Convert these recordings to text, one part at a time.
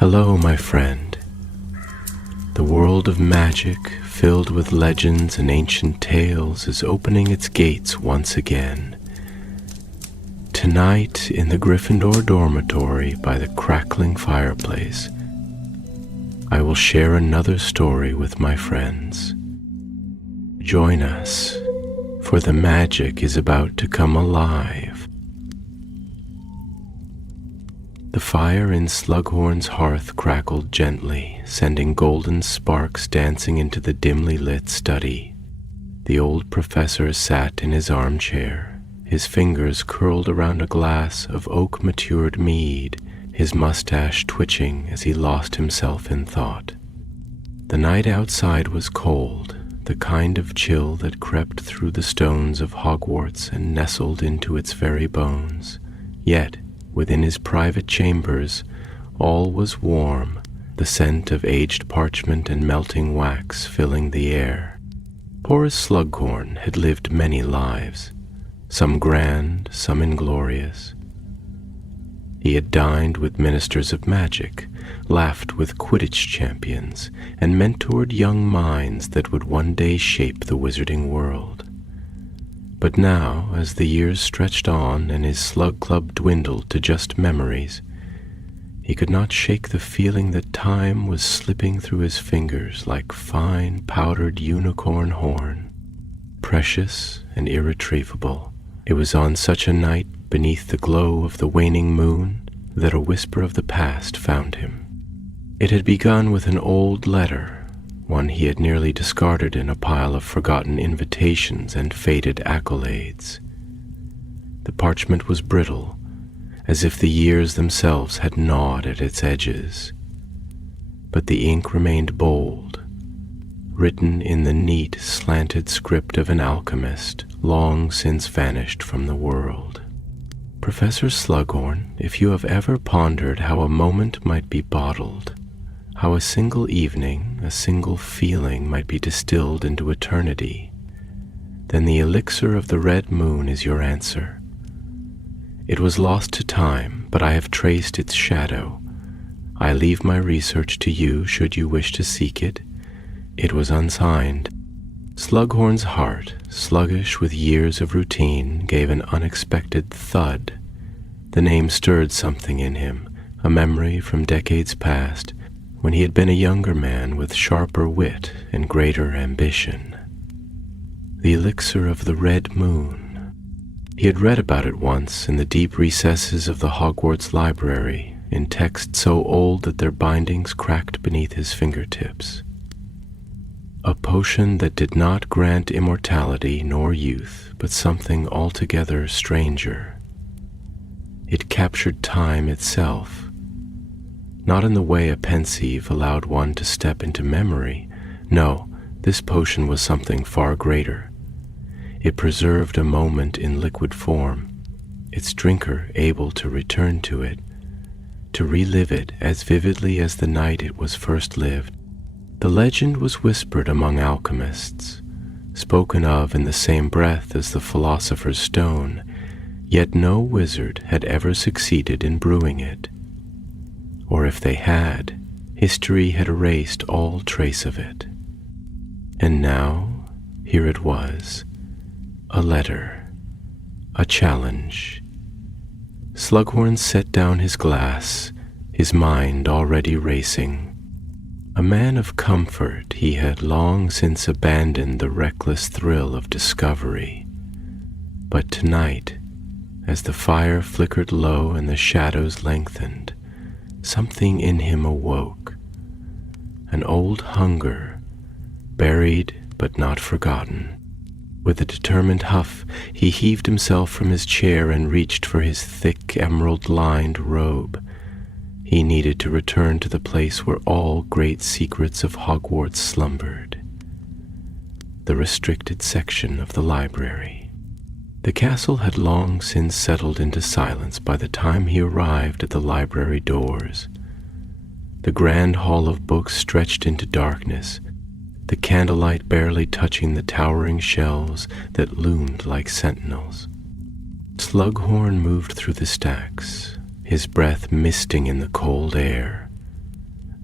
Hello, my friend. The world of magic, filled with legends and ancient tales, is opening its gates once again. Tonight, in the Gryffindor dormitory by the crackling fireplace, I will share another story with my friends. Join us, for the magic is about to come alive. The fire in Slughorn's hearth crackled gently, sending golden sparks dancing into the dimly lit study. The old professor sat in his armchair, his fingers curled around a glass of oak-matured mead, his mustache twitching as he lost himself in thought. The night outside was cold, the kind of chill that crept through the stones of Hogwarts and nestled into its very bones. Yet, within his private chambers, all was warm, the scent of aged parchment and melting wax filling the air. Horace Slughorn had lived many lives, some grand, some inglorious. He had dined with ministers of magic, laughed with Quidditch champions, and mentored young minds that would one day shape the wizarding world. But now, as the years stretched on and his slug club dwindled to just memories, he could not shake the feeling that time was slipping through his fingers like fine, powdered unicorn horn. Precious and irretrievable, it was on such a night beneath the glow of the waning moon that a whisper of the past found him. It had begun with an old letter, one he had nearly discarded in a pile of forgotten invitations and faded accolades. The parchment was brittle, as if the years themselves had gnawed at its edges. But the ink remained bold, written in the neat, slanted script of an alchemist, long since vanished from the world. Professor Slughorn, if you have ever pondered how a moment might be bottled, how a single evening, a single feeling might be distilled into eternity, then the elixir of the red moon is your answer. It was lost to time, but I have traced its shadow. I leave my research to you should you wish to seek it. It was unsigned. Slughorn's heart, sluggish with years of routine, gave an unexpected thud. The name stirred something in him, a memory from decades past, when he had been a younger man with sharper wit and greater ambition. The elixir of the red moon. He had read about it once in the deep recesses of the Hogwarts library, in texts so old that their bindings cracked beneath his fingertips. A potion that did not grant immortality nor youth, but something altogether stranger. It captured time itself, not in the way a pensieve allowed one to step into memory. No, this potion was something far greater. It preserved a moment in liquid form, its drinker able to return to it, to relive it as vividly as the night it was first lived. The legend was whispered among alchemists, spoken of in the same breath as the philosopher's stone, yet no wizard had ever succeeded in brewing it. Or if they had, history had erased all trace of it. And now, here it was, a letter, a challenge. Slughorn set down his glass, his mind already racing. A man of comfort, he had long since abandoned the reckless thrill of discovery. But tonight, as the fire flickered low and the shadows lengthened, something in him awoke, an old hunger, buried but not forgotten. With a determined huff, he heaved himself from his chair and reached for his thick, emerald-lined robe. He needed to return to the place where all great secrets of Hogwarts slumbered, the restricted section of the library. The castle had long since settled into silence by the time he arrived at the library doors. The grand hall of books stretched into darkness, the candlelight barely touching the towering shelves that loomed like sentinels. Slughorn moved through the stacks, his breath misting in the cold air.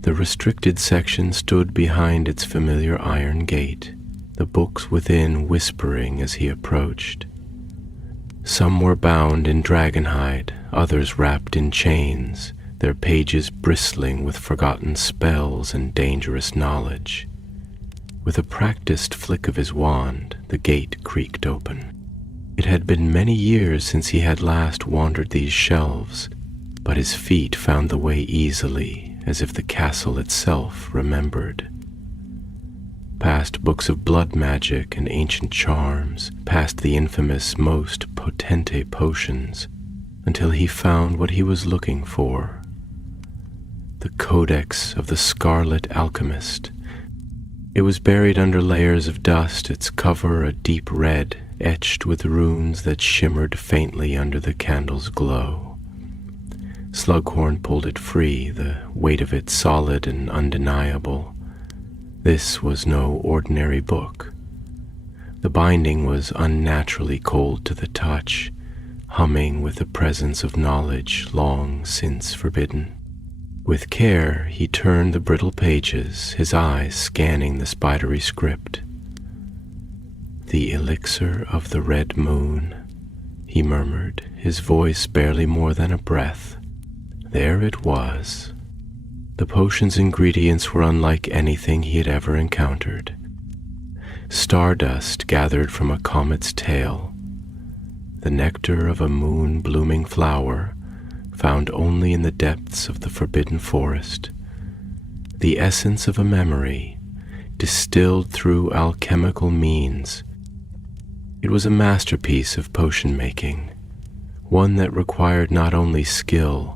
The restricted section stood behind its familiar iron gate, the books within whispering as he approached. Some were bound in dragonhide, others wrapped in chains, their pages bristling with forgotten spells and dangerous knowledge. With a practiced flick of his wand, the gate creaked open. It had been many years since he had last wandered these shelves, but his feet found the way easily, as if the castle itself remembered. Past books of blood magic and ancient charms, past the infamous most potente potions, until he found what he was looking for. The Codex of the Scarlet Alchemist. It was buried under layers of dust, its cover a deep red, etched with runes that shimmered faintly under the candle's glow. Slughorn pulled it free, the weight of it solid and undeniable. This was no ordinary book. The binding was unnaturally cold to the touch, humming with the presence of knowledge long since forbidden. With care, he turned the brittle pages, his eyes scanning the spidery script. "The Elixir of the Red Moon," he murmured, his voice barely more than a breath. There it was. The potion's ingredients were unlike anything he had ever encountered. Stardust gathered from a comet's tail, the nectar of a moon-blooming flower found only in the depths of the forbidden forest, the essence of a memory distilled through alchemical means. It was a masterpiece of potion-making, one that required not only skill,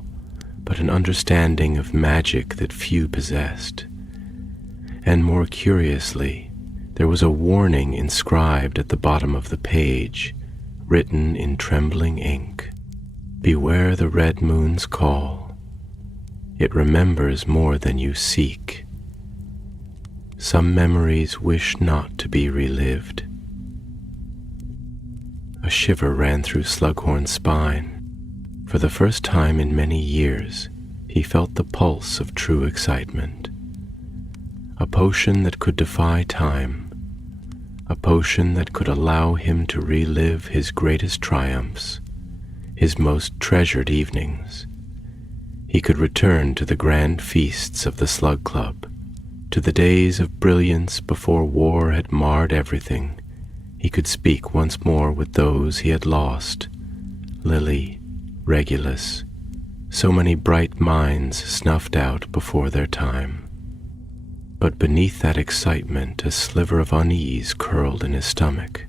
but an understanding of magic that few possessed. And more curiously, there was a warning inscribed at the bottom of the page, written in trembling ink. "Beware the red moon's call. It remembers more than you seek. Some memories wish not to be relived." A shiver ran through Slughorn's spine. For the first time in many years, he felt the pulse of true excitement. A potion that could defy time, a potion that could allow him to relive his greatest triumphs, his most treasured evenings. He could return to the grand feasts of the Slug Club, to the days of brilliance before war had marred everything. He could speak once more with those he had lost, Lily, Regulus, so many bright minds snuffed out before their time. But beneath that excitement, a sliver of unease curled in his stomach.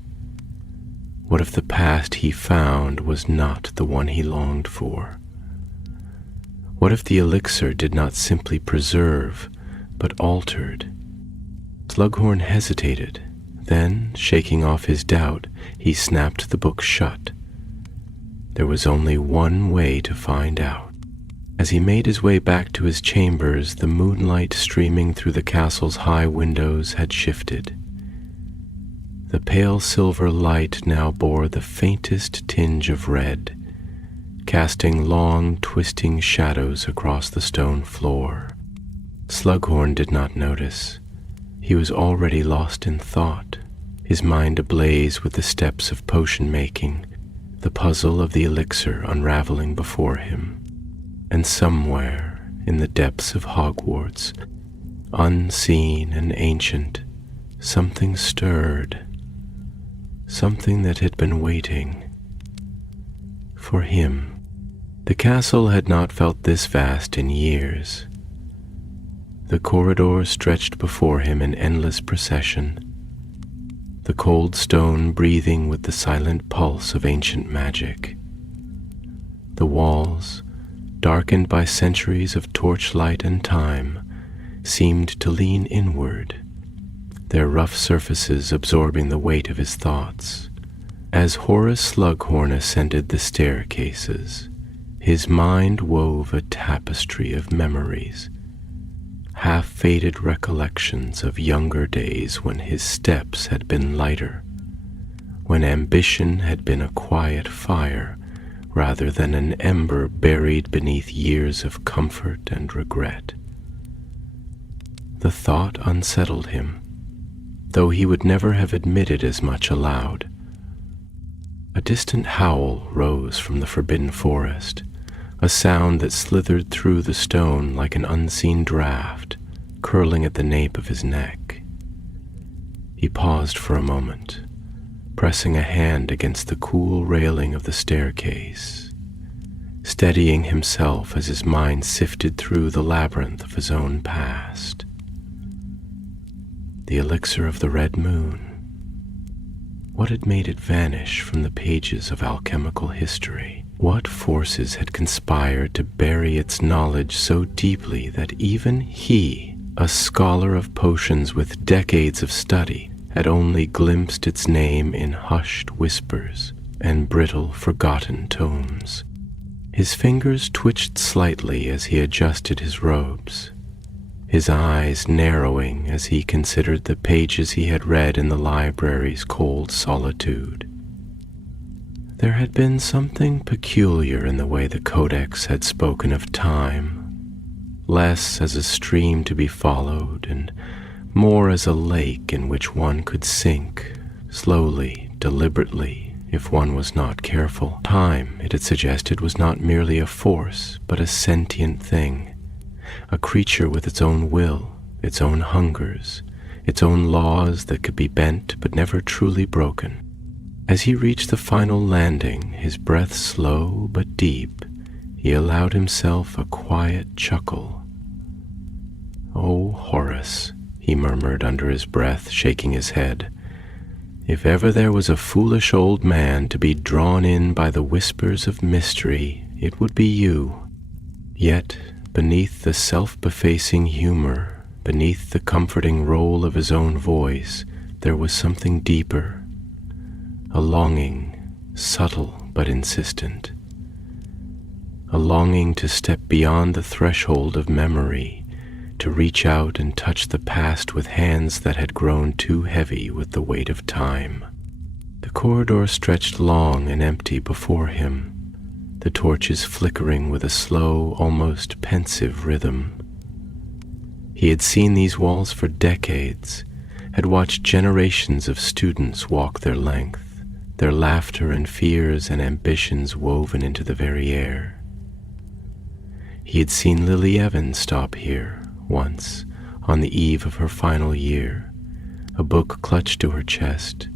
What if the past he found was not the one he longed for? What if the elixir did not simply preserve, but altered? Slughorn hesitated. Then, shaking off his doubt, he snapped the book shut. There was only one way to find out. As he made his way back to his chambers, the moonlight streaming through the castle's high windows had shifted. The pale silver light now bore the faintest tinge of red, casting long, twisting shadows across the stone floor. Slughorn did not notice. He was already lost in thought, his mind ablaze with the steps of potion-making, the puzzle of the elixir unraveling before him. And somewhere in the depths of Hogwarts, unseen and ancient, something stirred, something that had been waiting for him. The castle had not felt this vast in years. The corridors stretched before him in endless procession, the cold stone breathing with the silent pulse of ancient magic. The walls, darkened by centuries of torchlight and time, seemed to lean inward, their rough surfaces absorbing the weight of his thoughts. As Horace Slughorn ascended the staircases, his mind wove a tapestry of memories, half-faded recollections of younger days when his steps had been lighter, when ambition had been a quiet fire rather than an ember buried beneath years of comfort and regret. The thought unsettled him, though he would never have admitted as much aloud. A distant howl rose from the forbidden forest, a sound that slithered through the stone like an unseen draft, curling at the nape of his neck. He paused for a moment, pressing a hand against the cool railing of the staircase, steadying himself as his mind sifted through the labyrinth of his own past. The elixir of the red moon. What had made it vanish from the pages of alchemical history? What forces had conspired to bury its knowledge so deeply that even he, a scholar of potions with decades of study, had only glimpsed its name in hushed whispers and brittle, forgotten tomes? His fingers twitched slightly as he adjusted his robes, his eyes narrowing as he considered the pages he had read in the library's cold solitude. There had been something peculiar in the way the Codex had spoken of time, less as a stream to be followed and more as a lake in which one could sink, slowly, deliberately, if one was not careful. Time, it had suggested, was not merely a force, but a sentient thing, a creature with its own will, its own hungers, its own laws that could be bent but never truly broken. As he reached the final landing, his breath slow but deep, he allowed himself a quiet chuckle. "Oh, Horace," he murmured under his breath, shaking his head, "if ever there was a foolish old man to be drawn in by the whispers of mystery, it would be you." Yet, beneath the self-effacing humor, beneath the comforting roll of his own voice, there was something deeper, a longing, subtle but insistent, a longing to step beyond the threshold of memory, to reach out and touch the past with hands that had grown too heavy with the weight of time. The corridor stretched long and empty before him, the torches flickering with a slow, almost pensive rhythm. He had seen these walls for decades, had watched generations of students walk their length, their laughter and fears and ambitions woven into the very air. He had seen Lily Evans stop here, once, on the eve of her final year, a book clutched to her chest,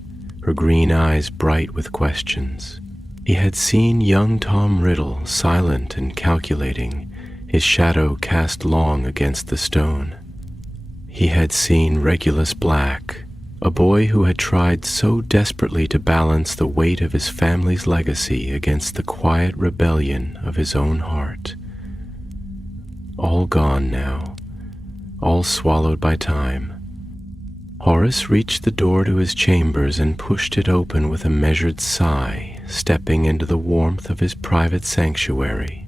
her green eyes bright with questions. He had seen young Tom Riddle, silent and calculating, his shadow cast long against the stone. He had seen Regulus Black, a boy who had tried so desperately to balance the weight of his family's legacy against the quiet rebellion of his own heart. All gone now, all swallowed by time. Horace reached the door to his chambers and pushed it open with a measured sigh, stepping into the warmth of his private sanctuary.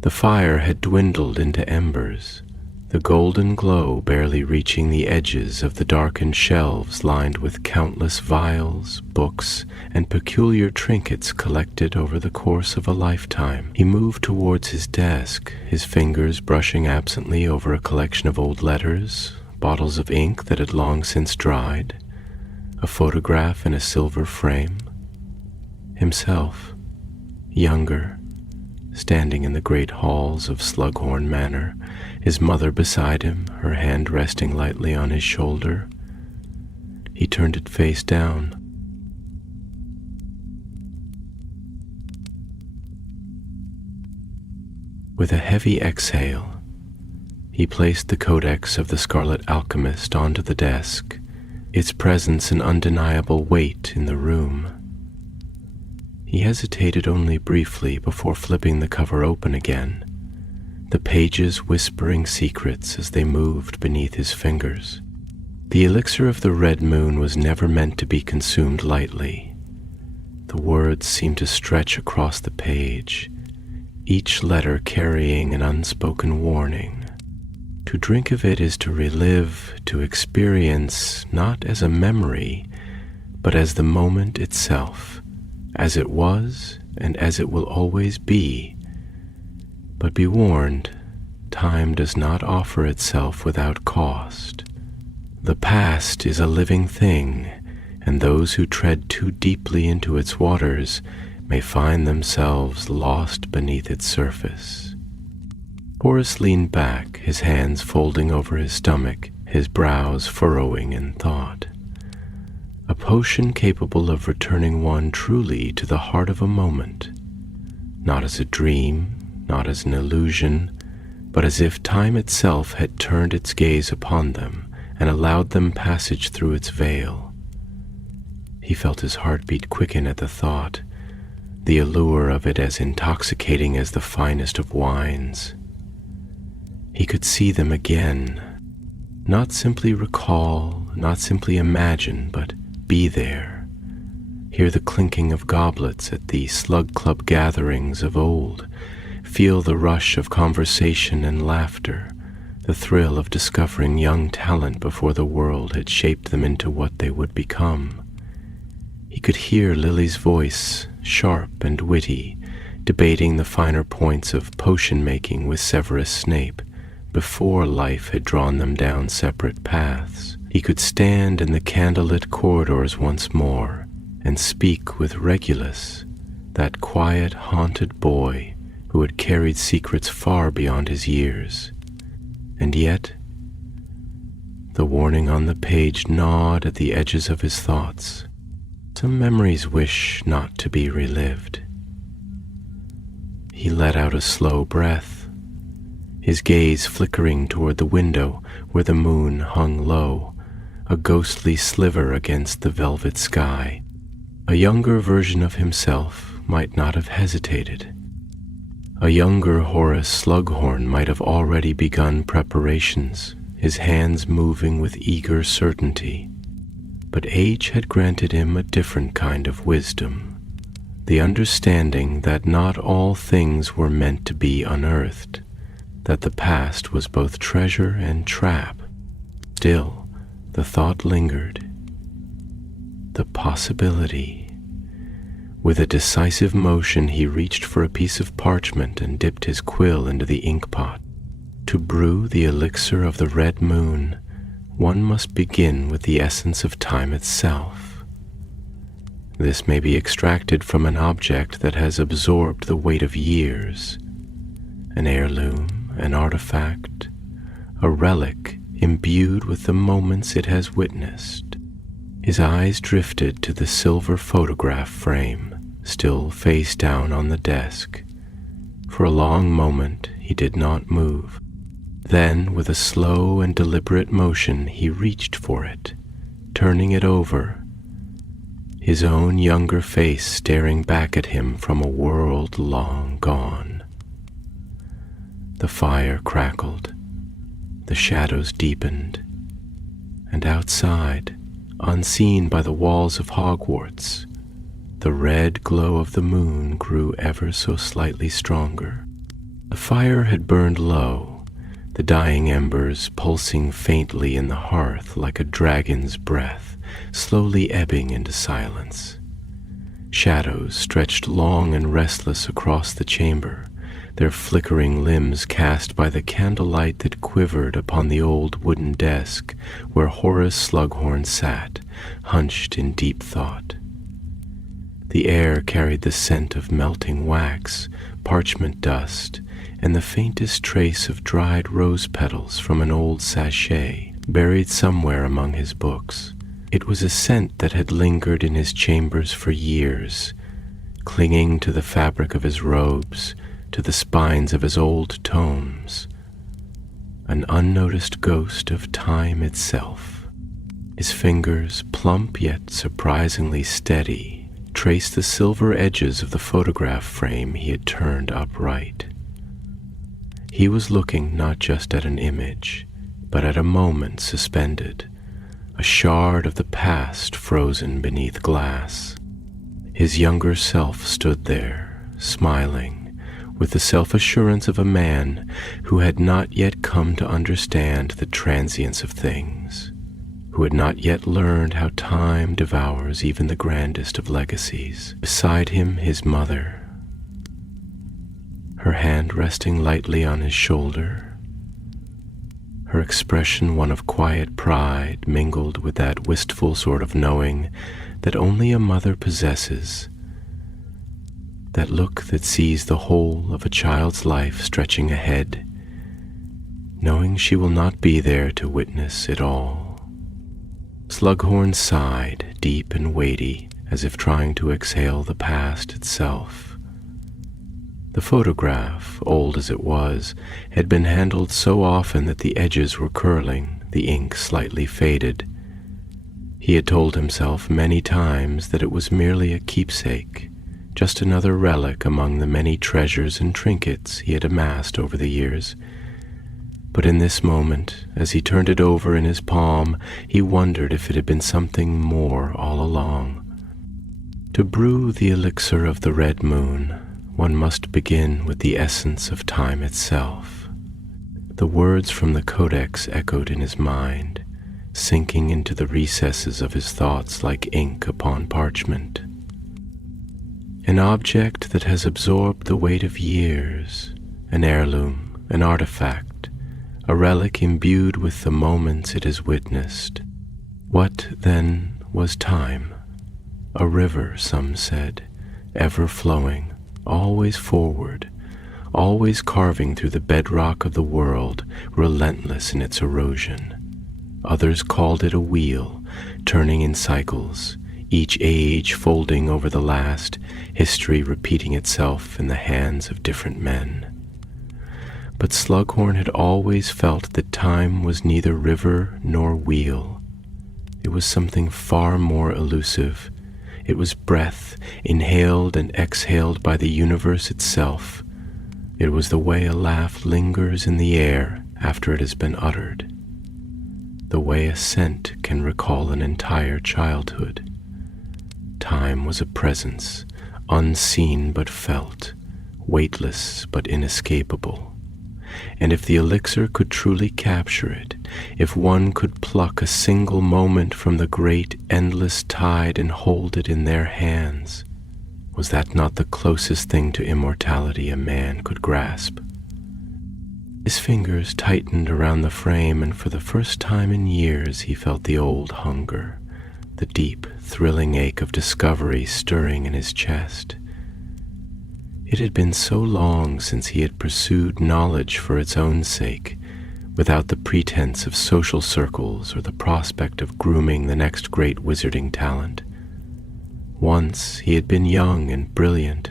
The fire had dwindled into embers, the golden glow barely reaching the edges of the darkened shelves lined with countless vials, books, and peculiar trinkets collected over the course of a lifetime. He moved towards his desk, his fingers brushing absently over a collection of old letters, bottles of ink that had long since dried, a photograph in a silver frame. Himself, younger, standing in the great halls of Slughorn Manor, his mother beside him, her hand resting lightly on his shoulder. He turned it face down. With a heavy exhale, he placed the Codex of the Scarlet Alchemist onto the desk, its presence an undeniable weight in the room. He hesitated only briefly before flipping the cover open again, the pages whispering secrets as they moved beneath his fingers. The elixir of the red moon was never meant to be consumed lightly. The words seemed to stretch across the page, each letter carrying an unspoken warning. To drink of it is to relive, to experience, not as a memory, but as the moment itself, as it was and as it will always be. But be warned, time does not offer itself without cost. The past is a living thing, and those who tread too deeply into its waters may find themselves lost beneath its surface. Horace leaned back, his hands folding over his stomach, his brows furrowing in thought. A potion capable of returning one truly to the heart of a moment, not as a dream, not as an illusion, but as if time itself had turned its gaze upon them and allowed them passage through its veil. He felt his heartbeat quicken at the thought, the allure of it as intoxicating as the finest of wines. He could see them again, not simply recall, not simply imagine, but be there. Hear the clinking of goblets at the slug club gatherings of old. Feel the rush of conversation and laughter, the thrill of discovering young talent before the world had shaped them into what they would become. He could hear Lily's voice, sharp and witty, debating the finer points of potion-making with Severus Snape, before life had drawn them down separate paths. He could stand in the candlelit corridors once more and speak with Regulus, that quiet, haunted boy who had carried secrets far beyond his years. And yet, the warning on the page gnawed at the edges of his thoughts. Some memories wish not to be relived. He let out a slow breath, his gaze flickering toward the window where the moon hung low, a ghostly sliver against the velvet sky. A younger version of himself might not have hesitated. A younger Horace Slughorn might have already begun preparations, his hands moving with eager certainty. But age had granted him a different kind of wisdom, the understanding that not all things were meant to be unearthed, that the past was both treasure and trap. Still, the thought lingered. The possibility. With a decisive motion, he reached for a piece of parchment and dipped his quill into the inkpot. To brew the elixir of the red moon, one must begin with the essence of time itself. This may be extracted from an object that has absorbed the weight of years, an heirloom, an artifact, a relic imbued with the moments it has witnessed. His eyes drifted to the silver photograph frame, still face down on the desk. For a long moment he did not move. Then, with a slow and deliberate motion, he reached for it, turning it over, his own younger face staring back at him from a world long gone. The fire crackled, the shadows deepened, and outside, unseen by the walls of Hogwarts, the red glow of the moon grew ever so slightly stronger. The fire had burned low, the dying embers pulsing faintly in the hearth like a dragon's breath, slowly ebbing into silence. Shadows stretched long and restless across the chamber, their flickering limbs cast by the candlelight that quivered upon the old wooden desk where Horace Slughorn sat, hunched in deep thought. The air carried the scent of melting wax, parchment dust, and the faintest trace of dried rose petals from an old sachet buried somewhere among his books. It was a scent that had lingered in his chambers for years, clinging to the fabric of his robes, to the spines of his old tomes, an unnoticed ghost of time itself. His fingers, plump yet surprisingly steady, traced the silver edges of the photograph frame he had turned upright. He was looking not just at an image, but at a moment suspended, a shard of the past frozen beneath glass. His younger self stood there, smiling, with the self-assurance of a man who had not yet come to understand the transience of things, who had not yet learned how time devours even the grandest of legacies. Beside him, his mother, her hand resting lightly on his shoulder, her expression one of quiet pride mingled with that wistful sort of knowing that only a mother possesses, that look that sees the whole of a child's life stretching ahead, knowing she will not be there to witness it all. Slughorn sighed, deep and weighty, as if trying to exhale the past itself. The photograph, old as it was, had been handled so often that the edges were curling, the ink slightly faded. He had told himself many times that it was merely a keepsake, just another relic among the many treasures and trinkets he had amassed over the years. But in this moment, as he turned it over in his palm, he wondered if it had been something more all along. To brew the elixir of the red moon, one must begin with the essence of time itself. The words from the codex echoed in his mind, sinking into the recesses of his thoughts like ink upon parchment. An object that has absorbed the weight of years, an heirloom, an artifact, a relic imbued with the moments it has witnessed. What, then, was time? A river, some said, ever flowing, always forward, always carving through the bedrock of the world, relentless in its erosion. Others called it a wheel, turning in cycles, each age folding over the last, history repeating itself in the hands of different men. But Slughorn had always felt that time was neither river nor wheel. It was something far more elusive. It was breath, inhaled and exhaled by the universe itself. It was the way a laugh lingers in the air after it has been uttered, the way a scent can recall an entire childhood. Time was a presence, unseen but felt, weightless but inescapable. And if the elixir could truly capture it, if one could pluck a single moment from the great endless tide and hold it in their hands, was that not the closest thing to immortality a man could grasp? His fingers tightened around the frame, and for the first time in years he felt the old hunger, the deep, thrilling ache of discovery stirring in his chest. It had been so long since he had pursued knowledge for its own sake, without the pretense of social circles or the prospect of grooming the next great wizarding talent. Once he had been young and brilliant,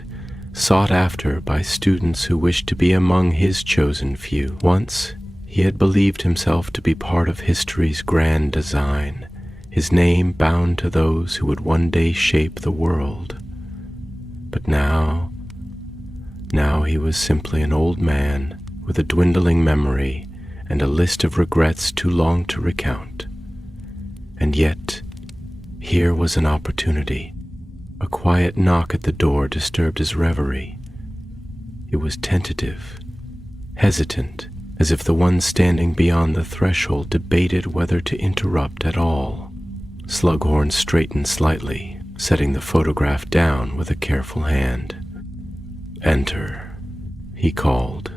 sought after by students who wished to be among his chosen few. Once he had believed himself to be part of history's grand design, his name bound to those who would one day shape the world. But now he was simply an old man with a dwindling memory and a list of regrets too long to recount. And yet, here was an opportunity. A quiet knock at the door disturbed his reverie. It was tentative, hesitant, as if the one standing beyond the threshold debated whether to interrupt at all. Slughorn straightened slightly, setting the photograph down with a careful hand. "Enter," he called,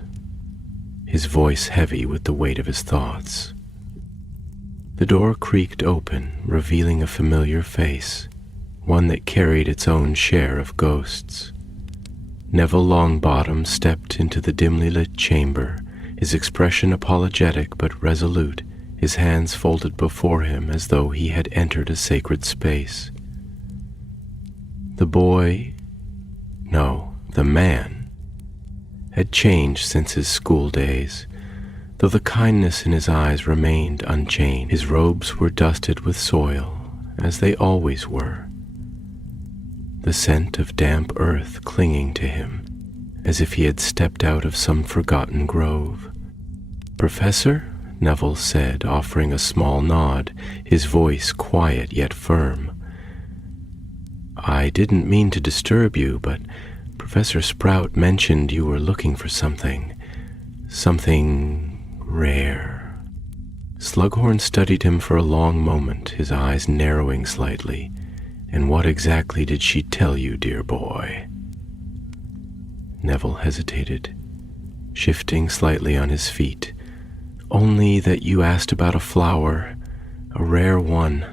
his voice heavy with the weight of his thoughts. The door creaked open, revealing a familiar face, one that carried its own share of ghosts. Neville Longbottom stepped into the dimly lit chamber, his expression apologetic but resolute, his hands folded before him as though he had entered a sacred space. The man, had changed since his school days, though the kindness in his eyes remained unchanged. His robes were dusted with soil, as they always were, the scent of damp earth clinging to him, as if he had stepped out of some forgotten grove. "Professor?" Neville said, offering a small nod, his voice quiet yet firm. "I didn't mean to disturb you, but Professor Sprout mentioned you were looking for something rare." Slughorn studied him for a long moment, his eyes narrowing slightly. "And what exactly did she tell you, dear boy?" Neville hesitated, shifting slightly on his feet. Only that you asked about a flower, a rare one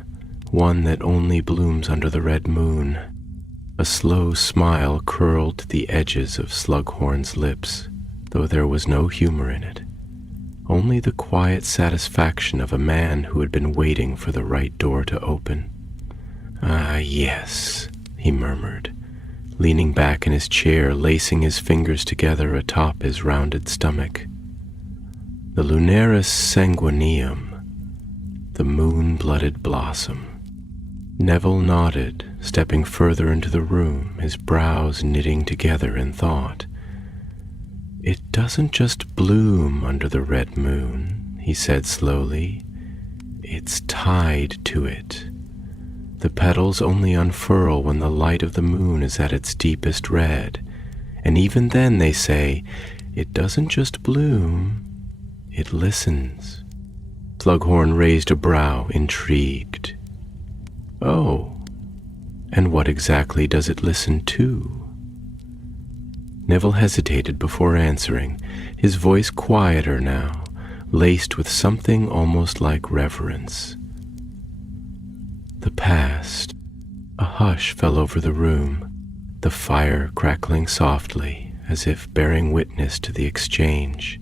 that only blooms under the red moon." A slow smile curled the edges of Slughorn's lips, though there was no humor in it, only the quiet satisfaction of a man who had been waiting for the right door to open. "Ah, yes," he murmured, leaning back in his chair, lacing his fingers together atop his rounded stomach. "The lunaris sanguineum, the moon-blooded blossom." Neville nodded, stepping further into the room, his brows knitting together in thought. "It doesn't just bloom under the red moon," he said slowly. "It's tied to it. The petals only unfurl when the light of the moon is at its deepest red, and even then, they say, it doesn't just bloom, it listens." Slughorn raised a brow, intrigued. "Oh, and what exactly does it listen to?" Neville hesitated before answering, his voice quieter now, laced with something almost like reverence. "The past." A hush fell over the room, the fire crackling softly, as if bearing witness to the exchange.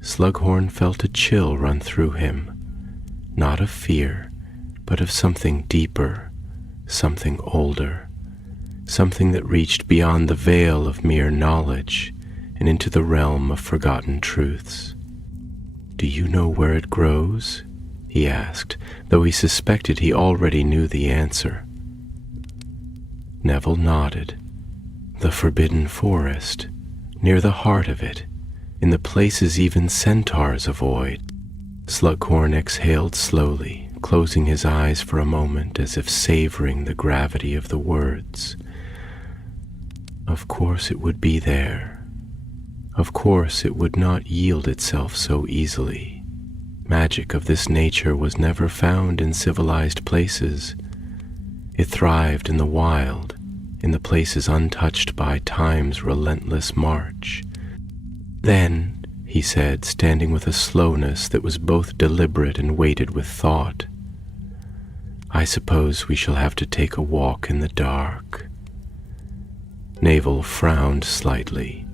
Slughorn felt a chill run through him, not of fear, but of something deeper, something older, something that reached beyond the veil of mere knowledge and into the realm of forgotten truths. "Do you know where it grows?" he asked, though he suspected he already knew the answer. Neville nodded. "The forbidden forest, near the heart of it, in the places even centaurs avoid." Slughorn exhaled slowly, closing his eyes for a moment as if savoring the gravity of the words. "Of course it would be there. Of course it would not yield itself so easily. Magic of this nature was never found in civilized places. It thrived in the wild, in the places untouched by time's relentless march. Then," he said, standing with a slowness that was both deliberate and weighted with thought, "I suppose we shall have to take a walk in the dark." Neville frowned slightly.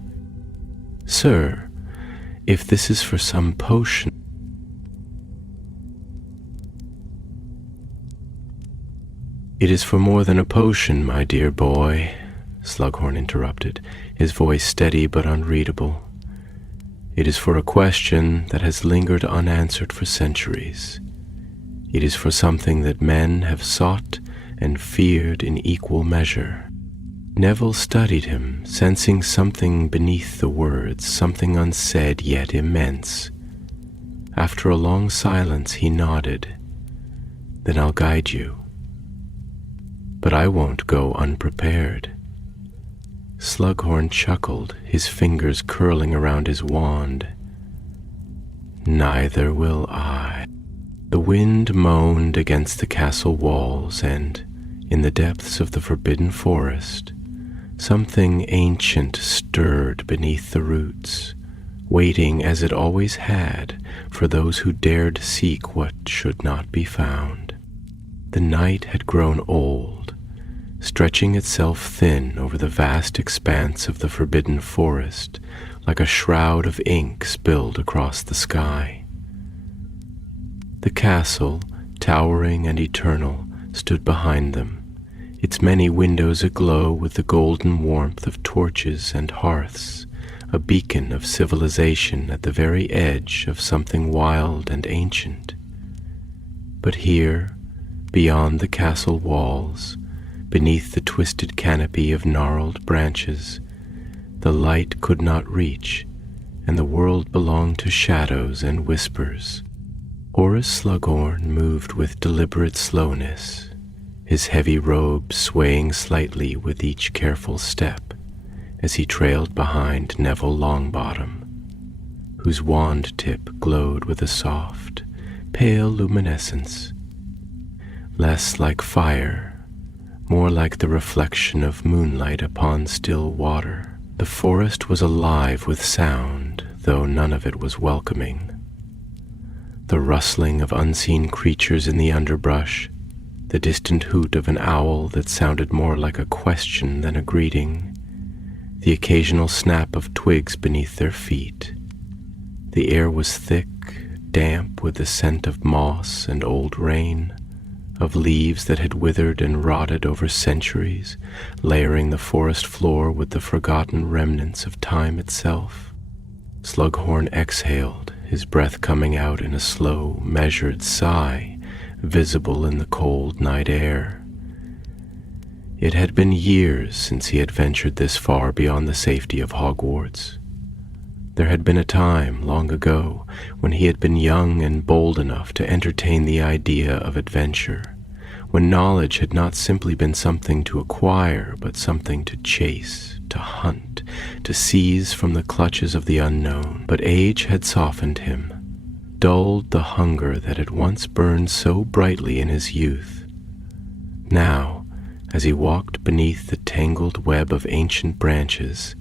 "Sir, if this is for some potion—" "It is for more than a potion, my dear boy," Slughorn interrupted, his voice steady but unreadable. "It is for a question that has lingered unanswered for centuries. It is for something that men have sought and feared in equal measure." Neville studied him, sensing something beneath the words, something unsaid yet immense. After a long silence, he nodded. "Then I'll guide you. But I won't go unprepared." Slughorn chuckled, his fingers curling around his wand. "Neither will I." The wind moaned against the castle walls, and, in the depths of the forbidden forest, something ancient stirred beneath the roots, waiting as it always had for those who dared seek what should not be found. The night had grown old, stretching itself thin over the vast expanse of the forbidden forest like a shroud of ink spilled across the sky. The castle, towering and eternal, stood behind them, its many windows aglow with the golden warmth of torches and hearths, a beacon of civilization at the very edge of something wild and ancient. But here, beyond the castle walls, beneath the twisted canopy of gnarled branches, the light could not reach, and the world belonged to shadows and whispers. Horace Slughorn moved with deliberate slowness, his heavy robe swaying slightly with each careful step as he trailed behind Neville Longbottom, whose wand tip glowed with a soft, pale luminescence, less like fire, more like the reflection of moonlight upon still water. The forest was alive with sound, though none of it was welcoming. The rustling of unseen creatures in the underbrush, the distant hoot of an owl that sounded more like a question than a greeting, the occasional snap of twigs beneath their feet. The air was thick, damp with the scent of moss and old rain, of leaves that had withered and rotted over centuries, layering the forest floor with the forgotten remnants of time itself. Slughorn exhaled, his breath coming out in a slow, measured sigh, visible in the cold night air. It had been years since he had ventured this far beyond the safety of Hogwarts. There had been a time, long ago, when he had been young and bold enough to entertain the idea of adventure, when knowledge had not simply been something to acquire, but something to chase, to hunt, to seize from the clutches of the unknown. But age had softened him, dulled the hunger that had once burned so brightly in his youth. Now, as he walked beneath the tangled web of ancient branches,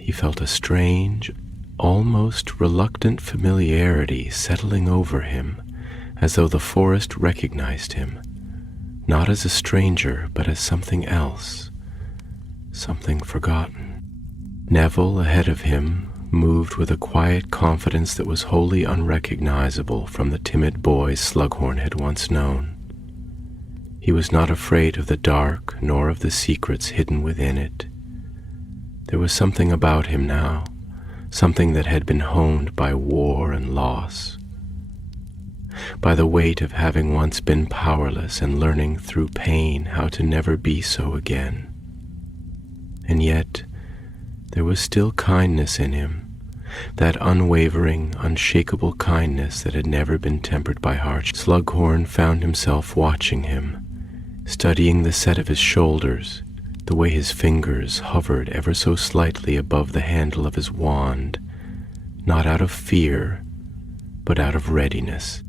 he felt a strange, almost reluctant familiarity settling over him, as though the forest recognized him, not as a stranger, but as something else, something forgotten. Neville, ahead of him, moved with a quiet confidence that was wholly unrecognizable from the timid boy Slughorn had once known. He was not afraid of the dark, nor of the secrets hidden within it. There was something about him now, something that had been honed by war and loss, by the weight of having once been powerless and learning through pain how to never be so again. And yet, there was still kindness in him, that unwavering, unshakable kindness that had never been tempered by hardship. Slughorn found himself watching him, studying the set of his shoulders, the way his fingers hovered ever so slightly above the handle of his wand, not out of fear, but out of readiness.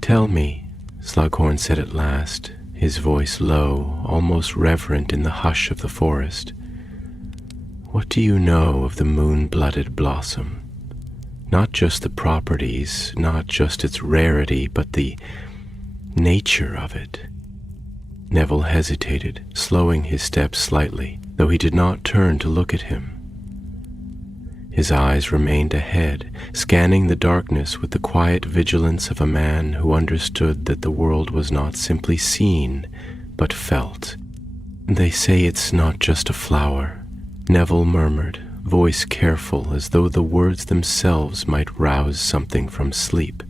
"Tell me," Slughorn said at last, his voice low, almost reverent in the hush of the forest, "what do you know of the moon-blooded blossom? Not just the properties, not just its rarity, but the nature of it." Neville hesitated, slowing his steps slightly, though he did not turn to look at him. His eyes remained ahead, scanning the darkness with the quiet vigilance of a man who understood that the world was not simply seen, but felt. "They say it's not just a flower," Neville murmured, voice careful as though the words themselves might rouse something from sleep.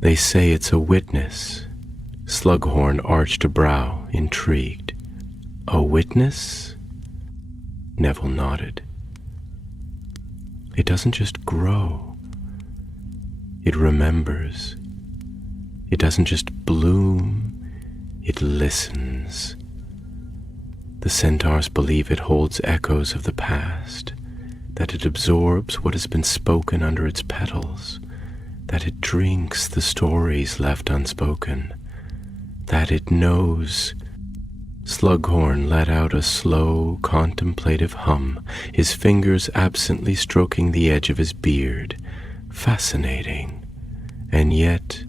"They say it's a witness." Slughorn arched a brow, intrigued. "A witness?" Neville nodded. "It doesn't just grow. It remembers. It doesn't just bloom. It listens. The centaurs believe it holds echoes of the past, that it absorbs what has been spoken under its petals, that it drinks the stories left unspoken, that it knows." Slughorn let out a slow, contemplative hum, his fingers absently stroking the edge of his beard. "Fascinating. And yet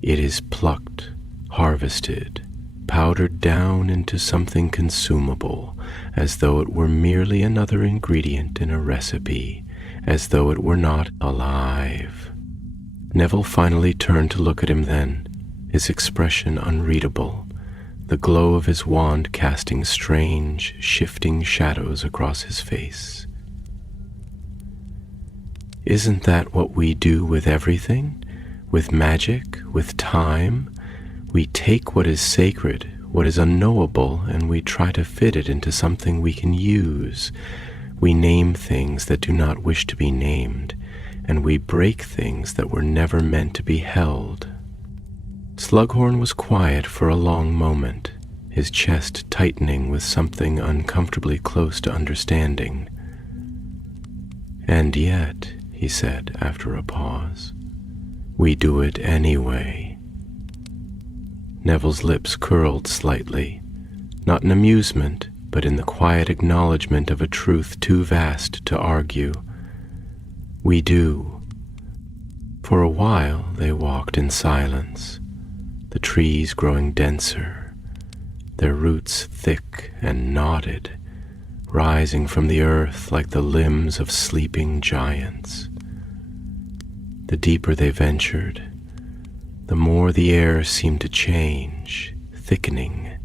it is plucked, harvested, powdered down into something consumable, as though it were merely another ingredient in a recipe, as though it were not alive." Neville finally turned to look at him then, his expression unreadable, the glow of his wand casting strange, shifting shadows across his face. "Isn't that what we do with everything? With magic, with time? We take what is sacred, what is unknowable, and we try to fit it into something we can use. We name things that do not wish to be named, and we break things that were never meant to be held." Slughorn was quiet for a long moment, his chest tightening with something uncomfortably close to understanding. "And yet," he said after a pause, "we do it anyway." Neville's lips curled slightly, not in amusement, but in the quiet acknowledgement of a truth too vast to argue. "We do. For a while they walked in silence, the trees growing denser, their roots thick and knotted, rising from the earth like the limbs of sleeping giants. The deeper they ventured, the more the air seemed to change, thickening,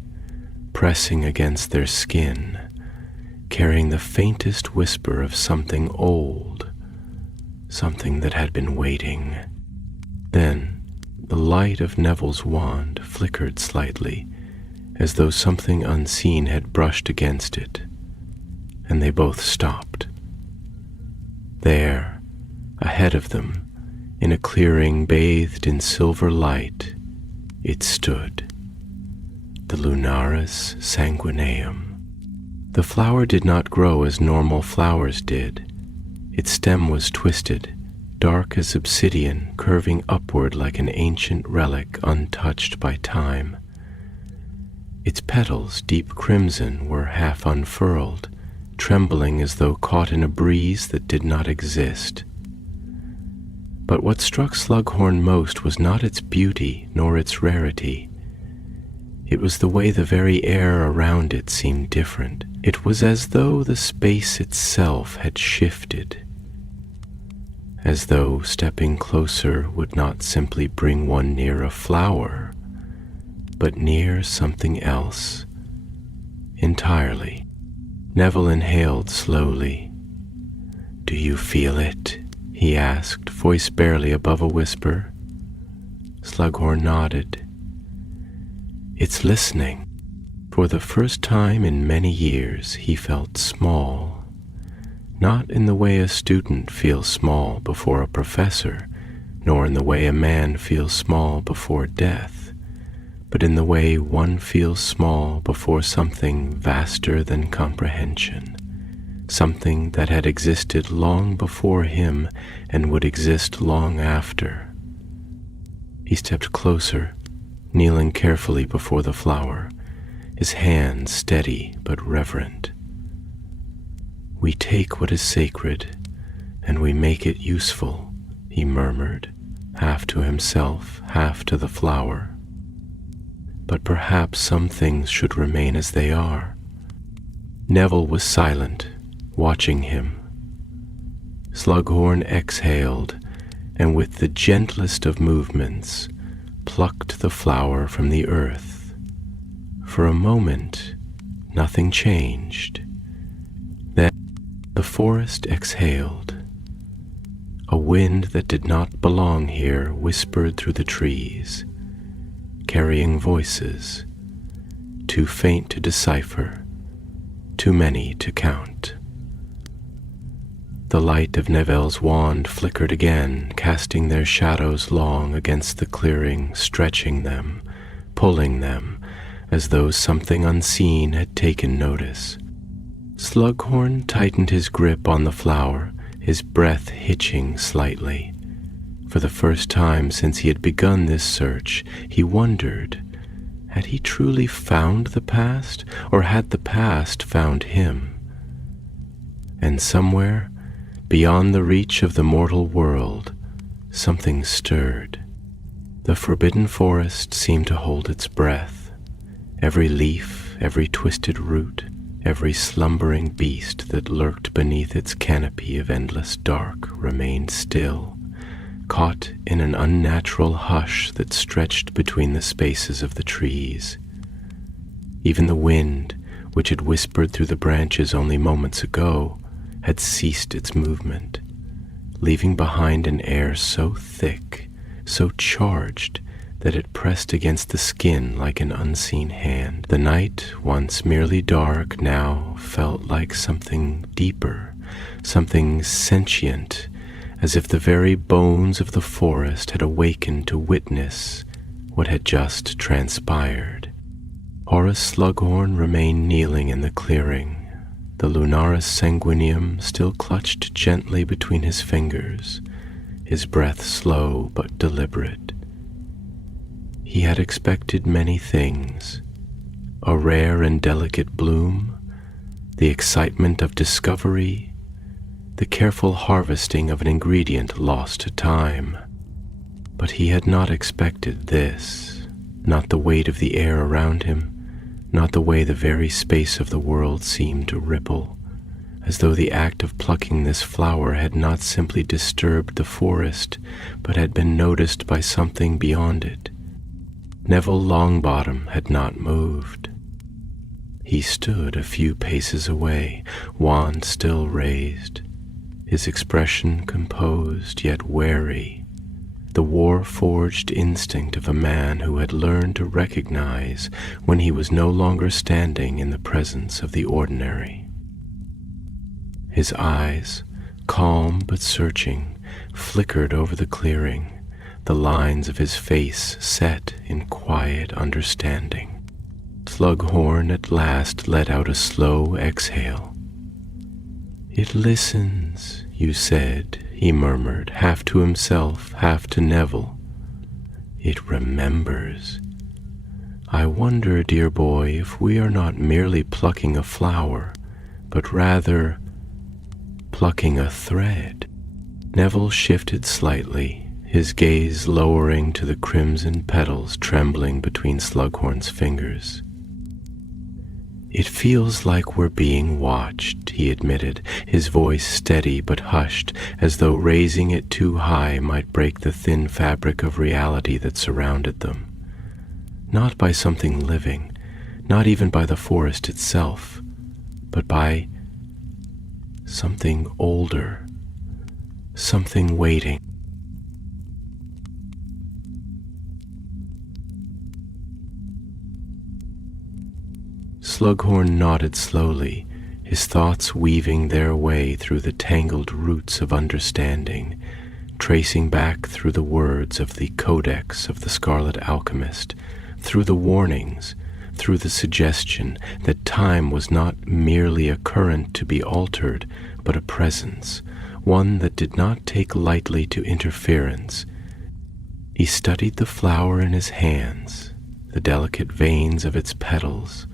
pressing against their skin, carrying the faintest whisper of something old, something that had been waiting. Then the light of Neville's wand flickered slightly, as though something unseen had brushed against it, and they both stopped. There, ahead of them, in a clearing bathed in silver light, it stood, the Lunaris sanguineum. The flower did not grow as normal flowers did. Its stem was twisted, dark as obsidian, curving upward like an ancient relic untouched by time. Its petals, deep crimson, were half unfurled, trembling as though caught in a breeze that did not exist. But what struck Slughorn most was not its beauty nor its rarity. It was the way the very air around it seemed different. It was as though the space itself had shifted, as though stepping closer would not simply bring one near a flower, but near something else entirely. Neville inhaled slowly. "Do you feel it?" he asked, voice barely above a whisper. Slughorn nodded. "It's listening." For the first time in many years, he felt small, not in the way a student feels small before a professor, nor in the way a man feels small before death, but in the way one feels small before something vaster than comprehension, something that had existed long before him and would exist long after. He stepped closer, kneeling carefully before the flower, his hands steady but reverent. "We take what is sacred, and we make it useful," he murmured, half to himself, half to the flower. "But perhaps some things should remain as they are." Neville was silent, watching him. Slughorn exhaled, and with the gentlest of movements, plucked the flower from the earth. For a moment, nothing changed. Then the forest exhaled. A wind that did not belong here whispered through the trees, carrying voices, too faint to decipher, too many to count. The light of Neville's wand flickered again, casting their shadows long against the clearing, stretching them, pulling them, as though something unseen had taken notice. Slughorn tightened his grip on the flower, his breath hitching slightly. For the first time since he had begun this search, he wondered, had he truly found the past, or had the past found him? And somewhere, beyond the reach of the mortal world, something stirred. The forbidden forest seemed to hold its breath. Every leaf, every twisted root, every slumbering beast that lurked beneath its canopy of endless dark remained still, caught in an unnatural hush that stretched between the spaces of the trees. Even the wind, which had whispered through the branches only moments ago, had ceased its movement, leaving behind an air so thick, so charged, that it pressed against the skin like an unseen hand. The night, once merely dark, now felt like something deeper, something sentient, as if the very bones of the forest had awakened to witness what had just transpired. Horace Slughorn remained kneeling in the clearing, the Lunaris sanguineum still clutched gently between his fingers, his breath slow but deliberate. He had expected many things: a rare and delicate bloom, the excitement of discovery, the careful harvesting of an ingredient lost to time. But he had not expected this, not the weight of the air around him, not the way the very space of the world seemed to ripple, as though the act of plucking this flower had not simply disturbed the forest, but had been noticed by something beyond it. Neville Longbottom had not moved. He stood a few paces away, wand still raised, his expression composed yet wary, the war-forged instinct of a man who had learned to recognize when he was no longer standing in the presence of the ordinary. His eyes, calm but searching, flickered over the clearing, the lines of his face set in quiet understanding. Slughorn at last let out a slow exhale. "It listens, you said," he murmured, half to himself, half to Neville. "It remembers. I wonder, dear boy, if we are not merely plucking a flower, but rather plucking a thread." Neville shifted slightly, his gaze lowering to the crimson petals trembling between Slughorn's fingers. "It feels like we're being watched," he admitted, his voice steady but hushed, as though raising it too high might break the thin fabric of reality that surrounded them. Not by something living, not even by the forest itself, but by something older, something waiting. Slughorn nodded slowly, his thoughts weaving their way through the tangled roots of understanding, tracing back through the words of the Codex of the Scarlet Alchemist, through the warnings, through the suggestion that time was not merely a current to be altered, but a presence, one that did not take lightly to interference. He studied the flower in his hands, the delicate veins of its petals,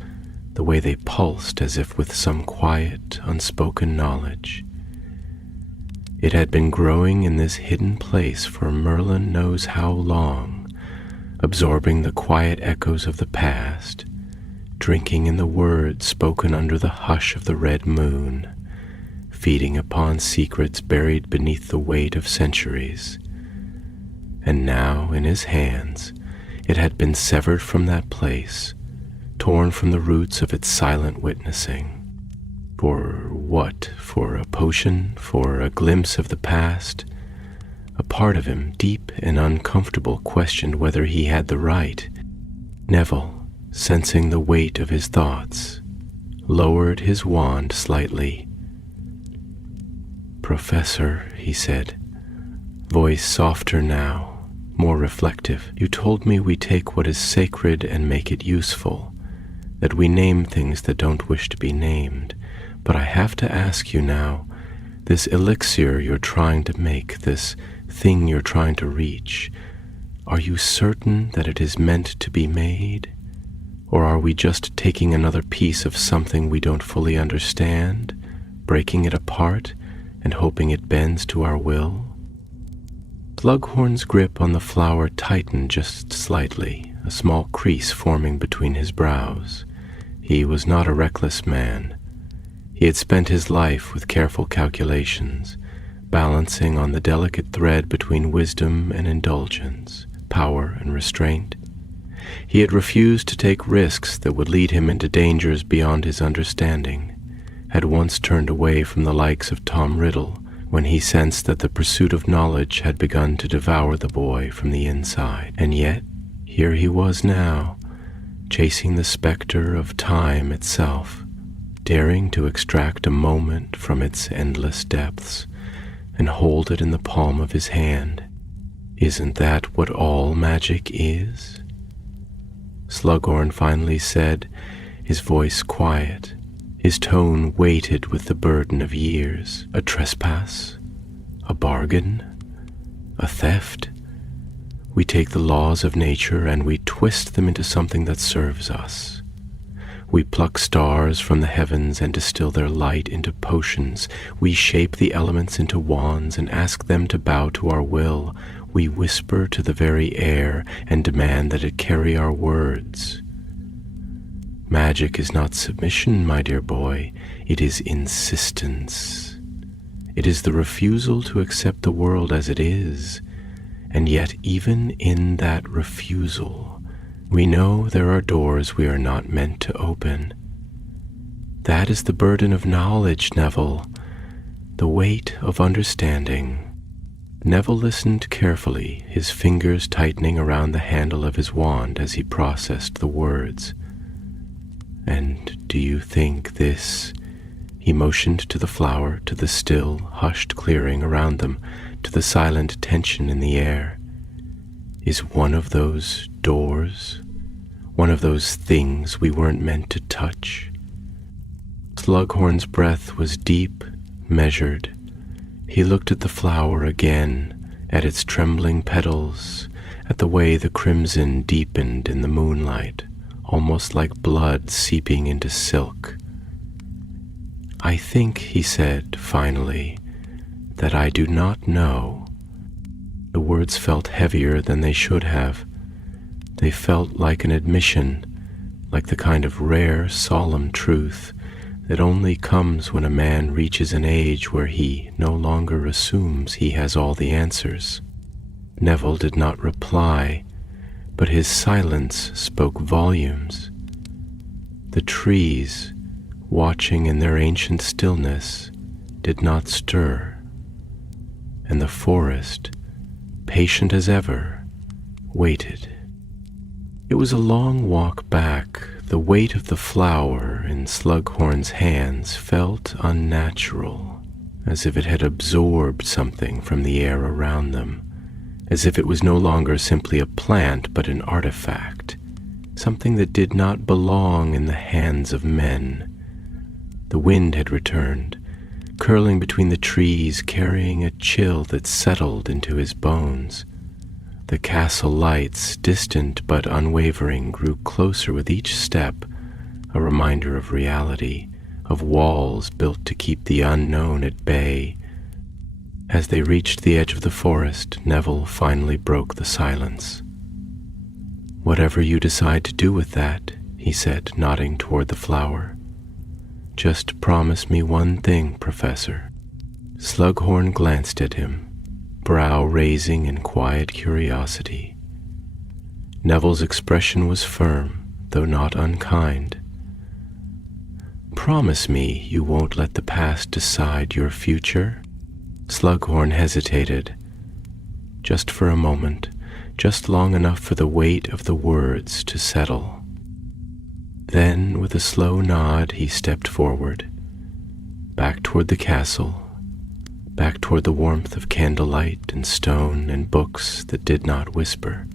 the way they pulsed as if with some quiet, unspoken knowledge. It had been growing in this hidden place for Merlin knows how long, absorbing the quiet echoes of the past, drinking in the words spoken under the hush of the red moon, feeding upon secrets buried beneath the weight of centuries. And now, in his hands, it had been severed from that place, torn from the roots of its silent witnessing. For what? For a potion? For a glimpse of the past? A part of him, deep and uncomfortable, questioned whether he had the right. Neville, sensing the weight of his thoughts, lowered his wand slightly. "Professor," he said, voice softer now, more reflective, "you told me we take what is sacred and make it useful, that we name things that don't wish to be named. But I have to ask you now, this elixir you're trying to make, this thing you're trying to reach, are you certain that it is meant to be made? Or are we just taking another piece of something we don't fully understand, breaking it apart, and hoping it bends to our will?" Slughorn's grip on the flower tightened just slightly, a small crease forming between his brows. He was not a reckless man. He had spent his life with careful calculations, balancing on the delicate thread between wisdom and indulgence, power and restraint. He had refused to take risks that would lead him into dangers beyond his understanding, had once turned away from the likes of Tom Riddle when he sensed that the pursuit of knowledge had begun to devour the boy from the inside. And yet, here he was now, chasing the specter of time itself, daring to extract a moment from its endless depths and hold it in the palm of his hand. Isn't that what all magic is? Slughorn finally said, his voice quiet, his tone weighted with the burden of years. "A trespass? A bargain? A theft? We take the laws of nature and we twist them into something that serves us. We pluck stars from the heavens and distill their light into potions. We shape the elements into wands and ask them to bow to our will. We whisper to the very air and demand that it carry our words. Magic is not submission, my dear boy. It is insistence. It is the refusal to accept the world as it is, and yet even in that refusal, we know there are doors we are not meant to open. That is the burden of knowledge, Neville, the weight of understanding. Neville listened carefully, his fingers tightening around the handle of his wand as he processed the words. And do you think this, he motioned to the flower, to the still, hushed clearing around them, to the silent tension in the air, is one of those doors, one of those things we weren't meant to touch? Slughorn's breath was deep, measured. He looked at the flower again, at its trembling petals, at the way the crimson deepened in the moonlight, almost like blood seeping into silk. I think, he said finally, that I do not know. The words felt heavier than they should have. They felt like an admission, like the kind of rare, solemn truth that only comes when a man reaches an age where he no longer assumes he has all the answers. Neville did not reply, but his silence spoke volumes. The trees, watching in their ancient stillness, did not stir, and the forest, patient as ever, waited. It was a long walk back. The weight of the flower in Slughorn's hands felt unnatural, as if it had absorbed something from the air around them, as if it was no longer simply a plant but an artifact, something that did not belong in the hands of men. The wind had returned, curling between the trees, carrying a chill that settled into his bones. The castle lights, distant but unwavering, grew closer with each step, a reminder of reality, of walls built to keep the unknown at bay. As they reached the edge of the forest, Neville finally broke the silence. "Whatever you decide to do with that," he said, nodding toward the flower. "Just promise me one thing, Professor." Slughorn glanced at him, brow raising in quiet curiosity. Neville's expression was firm, though not unkind. "Promise me you won't let the past decide your future?" Slughorn hesitated, just for a moment, just long enough for the weight of the words to settle. Then, with a slow nod, he stepped forward, back toward the castle, back toward the warmth of candlelight and stone and books that did not whisper.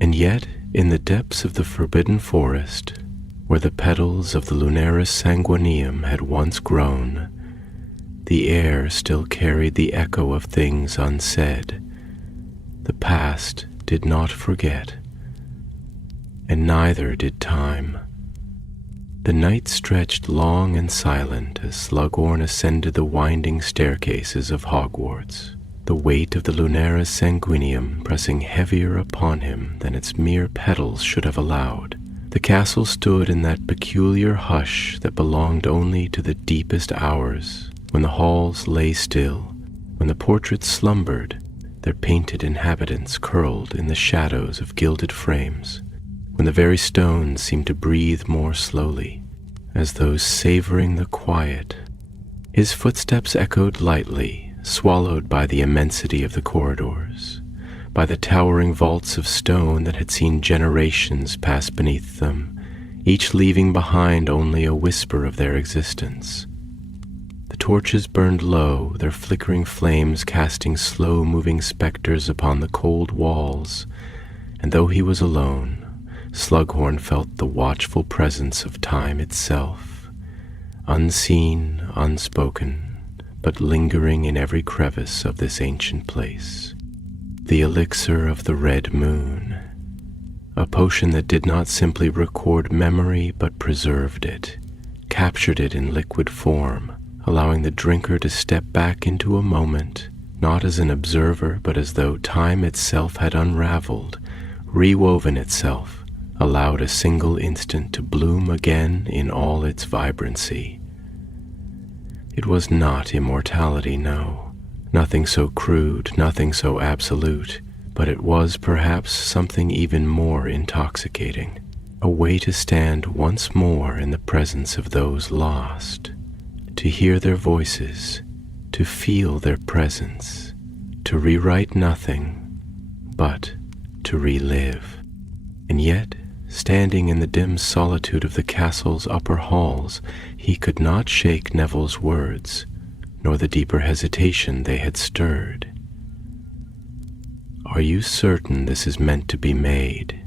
And yet, in the depths of the forbidden forest, where the petals of the Lunaris sanguineum had once grown, the air still carried the echo of things unsaid. The past did not forget, and neither did time. The night stretched long and silent as Slughorn ascended the winding staircases of Hogwarts, the weight of the Lunaris sanguineum pressing heavier upon him than its mere petals should have allowed. The castle stood in that peculiar hush that belonged only to the deepest hours, when the halls lay still, when the portraits slumbered, their painted inhabitants curled in the shadows of gilded frames, when the very stones seemed to breathe more slowly, as though savoring the quiet. His footsteps echoed lightly, swallowed by the immensity of the corridors, by the towering vaults of stone that had seen generations pass beneath them, each leaving behind only a whisper of their existence. The torches burned low, their flickering flames casting slow-moving specters upon the cold walls, and though he was alone, Slughorn felt the watchful presence of time itself, unseen, unspoken, but lingering in every crevice of this ancient place. The elixir of the red moon, a potion that did not simply record memory but preserved it, captured it in liquid form, allowing the drinker to step back into a moment, not as an observer, but as though time itself had unraveled, rewoven itself, allowed a single instant to bloom again in all its vibrancy. It was not immortality, no, nothing so crude, nothing so absolute, but it was perhaps something even more intoxicating, a way to stand once more in the presence of those lost, to hear their voices, to feel their presence, to rewrite nothing, but to relive. And yet, standing in the dim solitude of the castle's upper halls, he could not shake Neville's words, nor the deeper hesitation they had stirred. "Are you certain this is meant to be made?"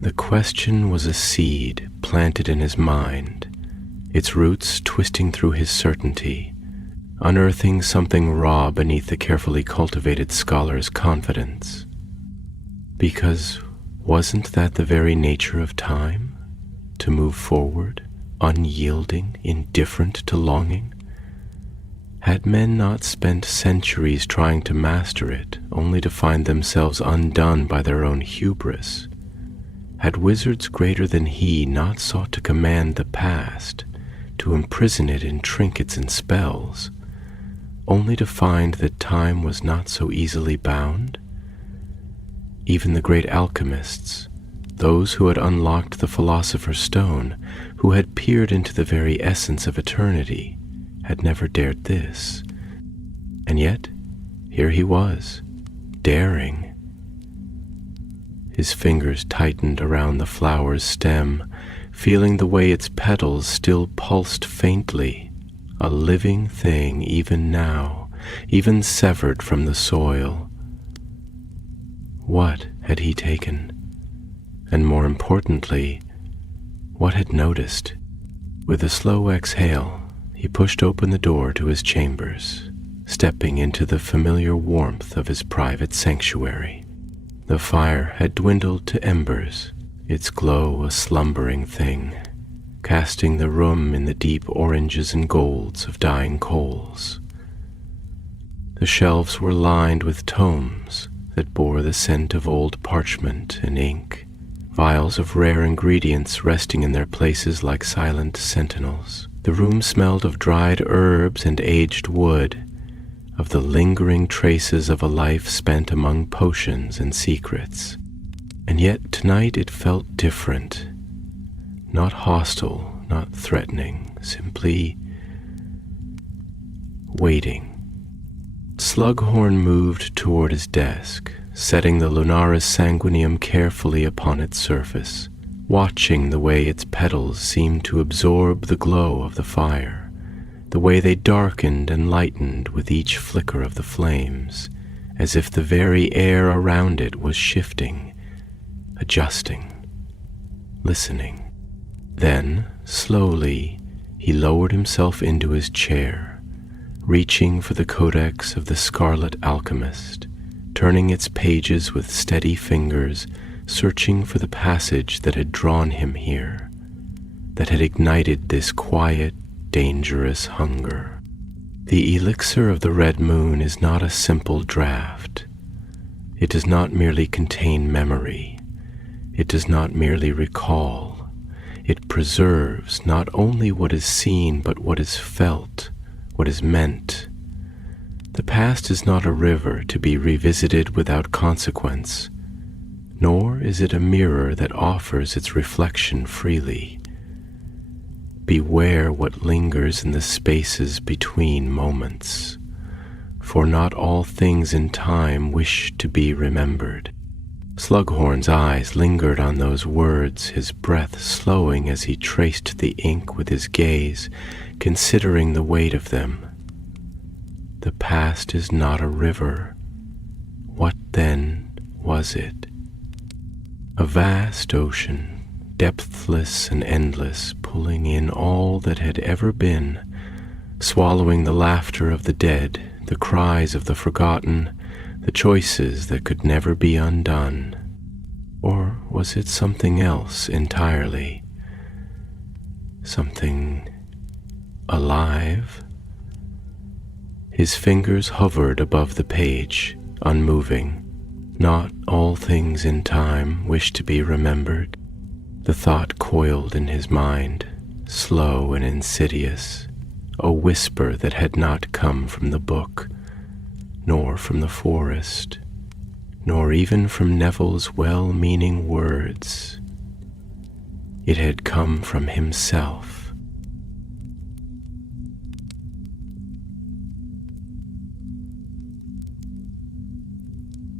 The question was a seed planted in his mind, its roots twisting through his certainty, unearthing something raw beneath the carefully cultivated scholar's confidence. Because wasn't that the very nature of time? To move forward, unyielding, indifferent to longing? Had men not spent centuries trying to master it, only to find themselves undone by their own hubris? Had wizards greater than he not sought to command the past, to imprison it in trinkets and spells, only to find that time was not so easily bound? Even the great alchemists, those who had unlocked the philosopher's stone, who had peered into the very essence of eternity, had never dared this. And yet, here he was, daring. His fingers tightened around the flower's stem, feeling the way its petals still pulsed faintly, a living thing even now, even severed from the soil. What had he taken? And more importantly, what had noticed? With a slow exhale, he pushed open the door to his chambers, stepping into the familiar warmth of his private sanctuary. The fire had dwindled to embers, its glow a slumbering thing, casting the room in the deep oranges and golds of dying coals. The shelves were lined with tomes that bore the scent of old parchment and ink, vials of rare ingredients resting in their places like silent sentinels. The room smelled of dried herbs and aged wood, of the lingering traces of a life spent among potions and secrets. And yet tonight it felt different, not hostile, not threatening, simply waiting. Slughorn moved toward his desk, setting the Lunaris sanguinium carefully upon its surface, watching the way its petals seemed to absorb the glow of the fire, the way they darkened and lightened with each flicker of the flames, as if the very air around it was shifting, adjusting, listening. Then, slowly, he lowered himself into his chair, reaching for the Codex of the Scarlet Alchemist, turning its pages with steady fingers, searching for the passage that had drawn him here, that had ignited this quiet, dangerous hunger. The elixir of the red moon is not a simple draught. It does not merely contain memory. It does not merely recall. It preserves not only what is seen, but what is felt, what is meant. The past is not a river to be revisited without consequence, nor is it a mirror that offers its reflection freely. Beware what lingers in the spaces between moments, for not all things in time wish to be remembered. Slughorn's eyes lingered on those words, his breath slowing as he traced the ink with his gaze, considering the weight of them. The past is not a river. What then was it? A vast ocean, depthless and endless, pulling in all that had ever been, swallowing the laughter of the dead, the cries of the forgotten, the choices that could never be undone. Or was it something else entirely? Something alive? His fingers hovered above the page, unmoving. Not all things in time wish to be remembered. The thought coiled in his mind, slow and insidious, a whisper that had not come from the book, nor from the forest, nor even from Neville's well-meaning words. It had come from himself.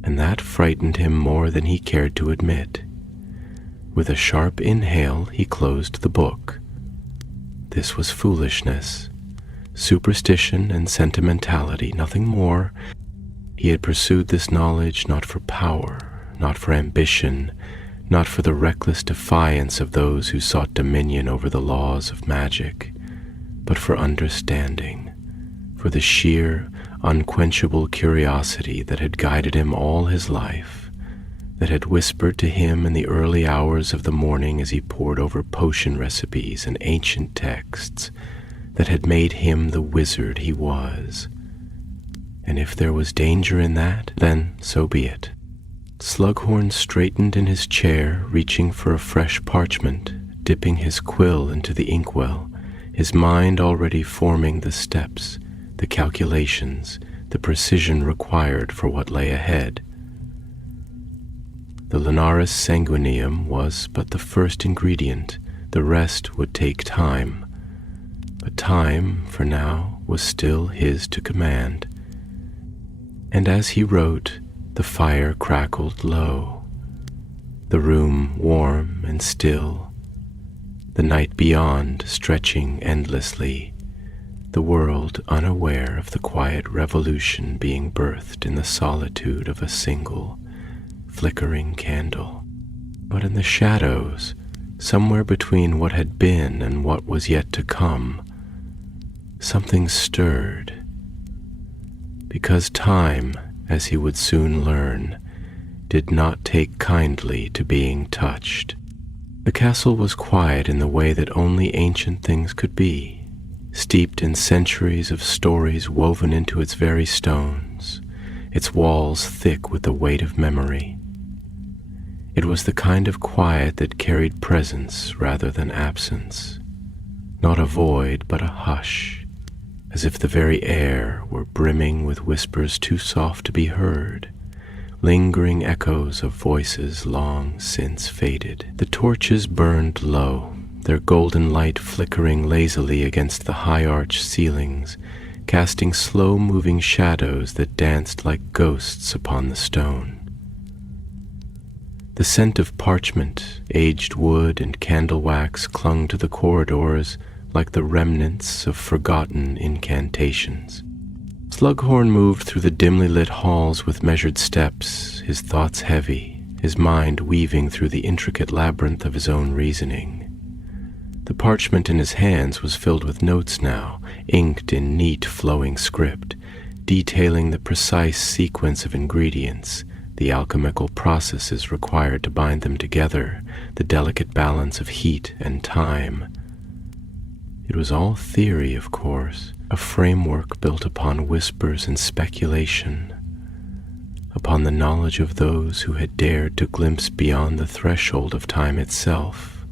And that frightened him more than he cared to admit. With a sharp inhale, he closed the book. This was foolishness, superstition and sentimentality, nothing more. He had pursued this knowledge not for power, not for ambition, not for the reckless defiance of those who sought dominion over the laws of magic, but for understanding, for the sheer, unquenchable curiosity that had guided him all his life, that had whispered to him in the early hours of the morning as he pored over potion recipes and ancient texts, that had made him the wizard he was. And if there was danger in that, then so be it. Slughorn straightened in his chair, reaching for a fresh parchment, dipping his quill into the inkwell, his mind already forming the steps, the calculations, the precision required for what lay ahead. The Lunaris sanguineum was but the first ingredient. The rest would take time. But time, for now, was still his to command. And as he wrote, the fire crackled low, the room warm and still, the night beyond stretching endlessly, the world unaware of the quiet revolution being birthed in the solitude of a single, flickering candle. But in the shadows, somewhere between what had been and what was yet to come, something stirred. Because time, as he would soon learn, did not take kindly to being touched. The castle was quiet in the way that only ancient things could be, steeped in centuries of stories woven into its very stones, its walls thick with the weight of memory. It was the kind of quiet that carried presence rather than absence, not a void but a hush, as if the very air were brimming with whispers too soft to be heard, lingering echoes of voices long since faded. The torches burned low, their golden light flickering lazily against the high-arched ceilings, casting slow-moving shadows that danced like ghosts upon the stone. The scent of parchment, aged wood, and candle wax clung to the corridors like the remnants of forgotten incantations. Slughorn moved through the dimly lit halls with measured steps, his thoughts heavy, his mind weaving through the intricate labyrinth of his own reasoning. The parchment in his hands was filled with notes now, inked in neat flowing script, detailing the precise sequence of ingredients, the alchemical processes required to bind them together, the delicate balance of heat and time. It was all theory, of course, a framework built upon whispers and speculation, upon the knowledge of those who had dared to glimpse beyond the threshold of time itself,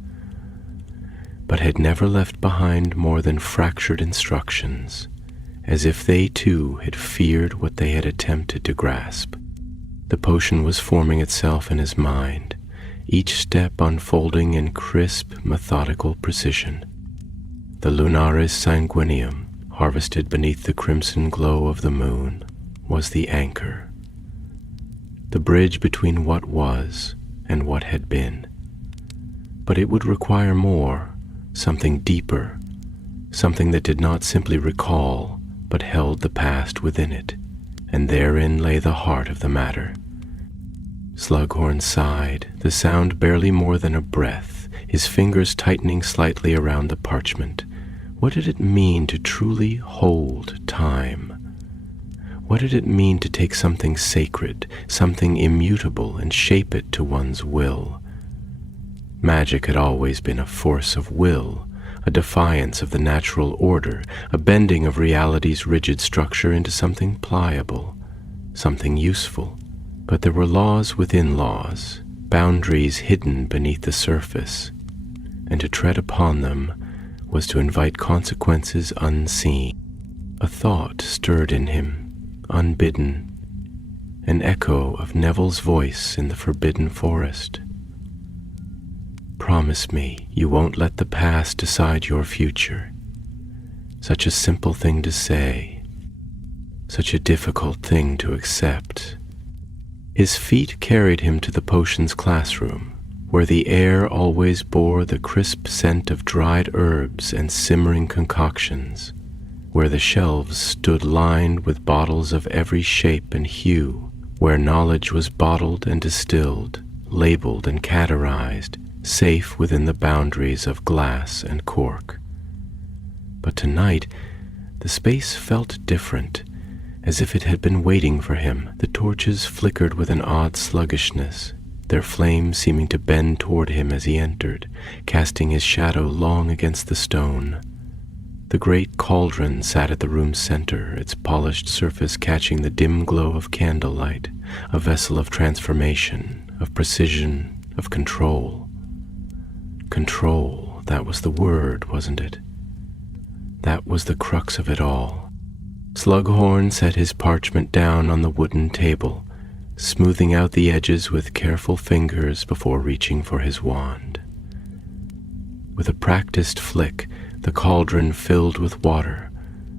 but had never left behind more than fractured instructions, as if they too had feared what they had attempted to grasp. The potion was forming itself in his mind, each step unfolding in crisp, methodical precision. The Lunaris sanguineum, harvested beneath the crimson glow of the moon, was the anchor, the bridge between what was and what had been. But it would require more, something deeper, something that did not simply recall, but held the past within it, and therein lay the heart of the matter. Slughorn sighed, the sound barely more than a breath, his fingers tightening slightly around the parchment. What did it mean to truly hold time? What did it mean to take something sacred, something immutable, and shape it to one's will? Magic had always been a force of will, a defiance of the natural order, a bending of reality's rigid structure into something pliable, something useful. But there were laws within laws, boundaries hidden beneath the surface, and to tread upon them was to invite consequences unseen. A thought stirred in him, unbidden, an echo of Neville's voice in the forbidden forest. Promise me you won't let the past decide your future. Such a simple thing to say, such a difficult thing to accept. His feet carried him to the potions classroom, where the air always bore the crisp scent of dried herbs and simmering concoctions, where the shelves stood lined with bottles of every shape and hue, where knowledge was bottled and distilled, labeled and categorized, safe within the boundaries of glass and cork. But tonight, the space felt different, as if it had been waiting for him. The torches flickered with an odd sluggishness, their flames seeming to bend toward him as he entered, casting his shadow long against the stone. The great cauldron sat at the room's center, its polished surface catching the dim glow of candlelight, a vessel of transformation, of precision, of control. Control, that was the word, wasn't it? That was the crux of it all. Slughorn set his parchment down on the wooden table, smoothing out the edges with careful fingers before reaching for his wand. With a practiced flick, the cauldron filled with water,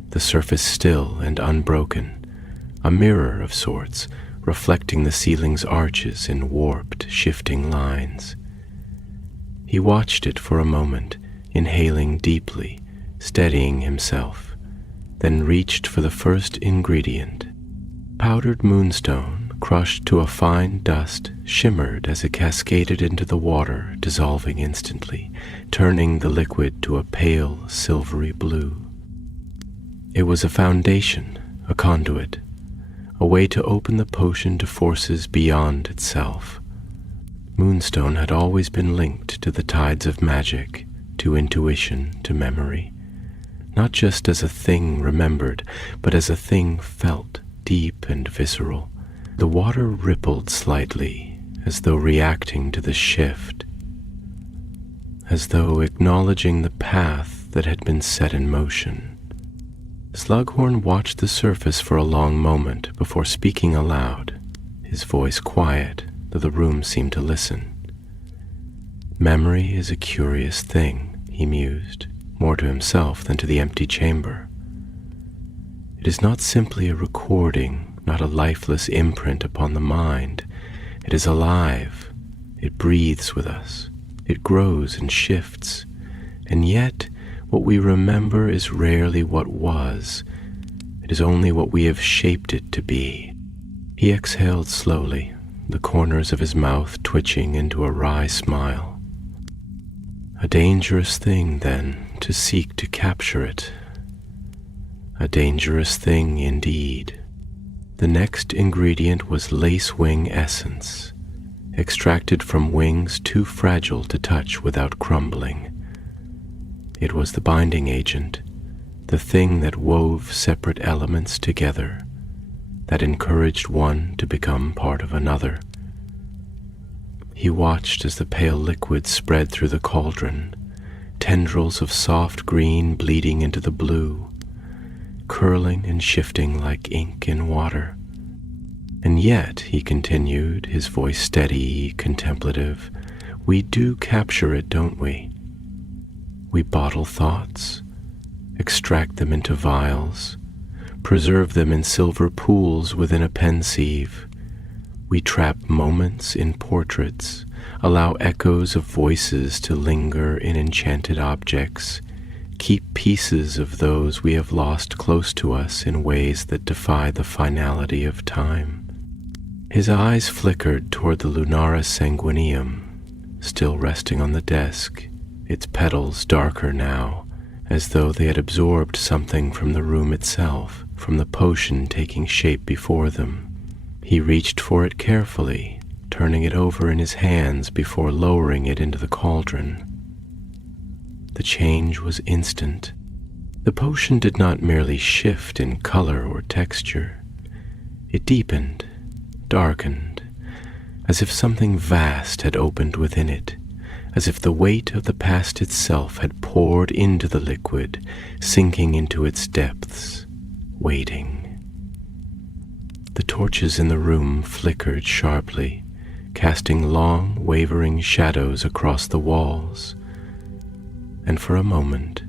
the surface still and unbroken, a mirror of sorts, reflecting the ceiling's arches in warped, shifting lines. He watched it for a moment, inhaling deeply, steadying himself, then reached for the first ingredient. Powdered moonstone, crushed to a fine dust, shimmered as it cascaded into the water, dissolving instantly, turning the liquid to a pale, silvery blue. It was a foundation, a conduit, a way to open the potion to forces beyond itself. Moonstone had always been linked to the tides of magic, to intuition, to memory, not just as a thing remembered, but as a thing felt, deep and visceral. The water rippled slightly, as though reacting to the shift, as though acknowledging the path that had been set in motion. Slughorn watched the surface for a long moment before speaking aloud, his voice quiet, though the room seemed to listen. Memory is a curious thing, he mused, more to himself than to the empty chamber. It is not simply a recording, not a lifeless imprint upon the mind. It is alive. It breathes with us. It grows and shifts. And yet, what we remember is rarely what was. It is only what we have shaped it to be. He exhaled slowly, the corners of his mouth twitching into a wry smile. A dangerous thing, then, to seek to capture it. A dangerous thing indeed. The next ingredient was lace-wing essence, extracted from wings too fragile to touch without crumbling. It was the binding agent, the thing that wove separate elements together, that encouraged one to become part of another. He watched as the pale liquid spread through the cauldron, tendrils of soft green bleeding into the blue, curling and shifting like ink in water. And yet, he continued, his voice steady, contemplative, we do capture it, don't we? We bottle thoughts, extract them into vials, preserve them in silver pools within a pensieve. We trap moments in portraits, allow echoes of voices to linger in enchanted objects, keep pieces of those we have lost close to us in ways that defy the finality of time. His eyes flickered toward the Lunara sanguineum, still resting on the desk, its petals darker now, as though they had absorbed something from the room itself, from the potion taking shape before them. He reached for it carefully, turning it over in his hands before lowering it into the cauldron. The The change was instant. The potion did not merely shift in color or texture. It deepened, darkened, as if something vast had opened within it, as if the weight of the past itself had poured into the liquid, sinking into its depths, waiting. The torches in the room flickered sharply, casting long, wavering shadows across the walls. And for a moment,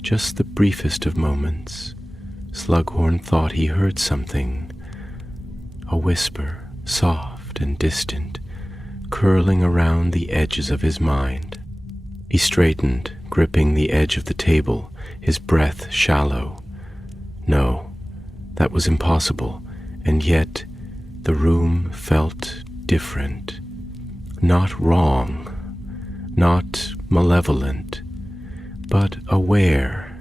just the briefest of moments, Slughorn thought he heard something, a whisper, soft and distant, curling around the edges of his mind. He straightened, gripping the edge of the table, his breath shallow. No, that was impossible, and yet the room felt different. Not wrong, not malevolent, but aware.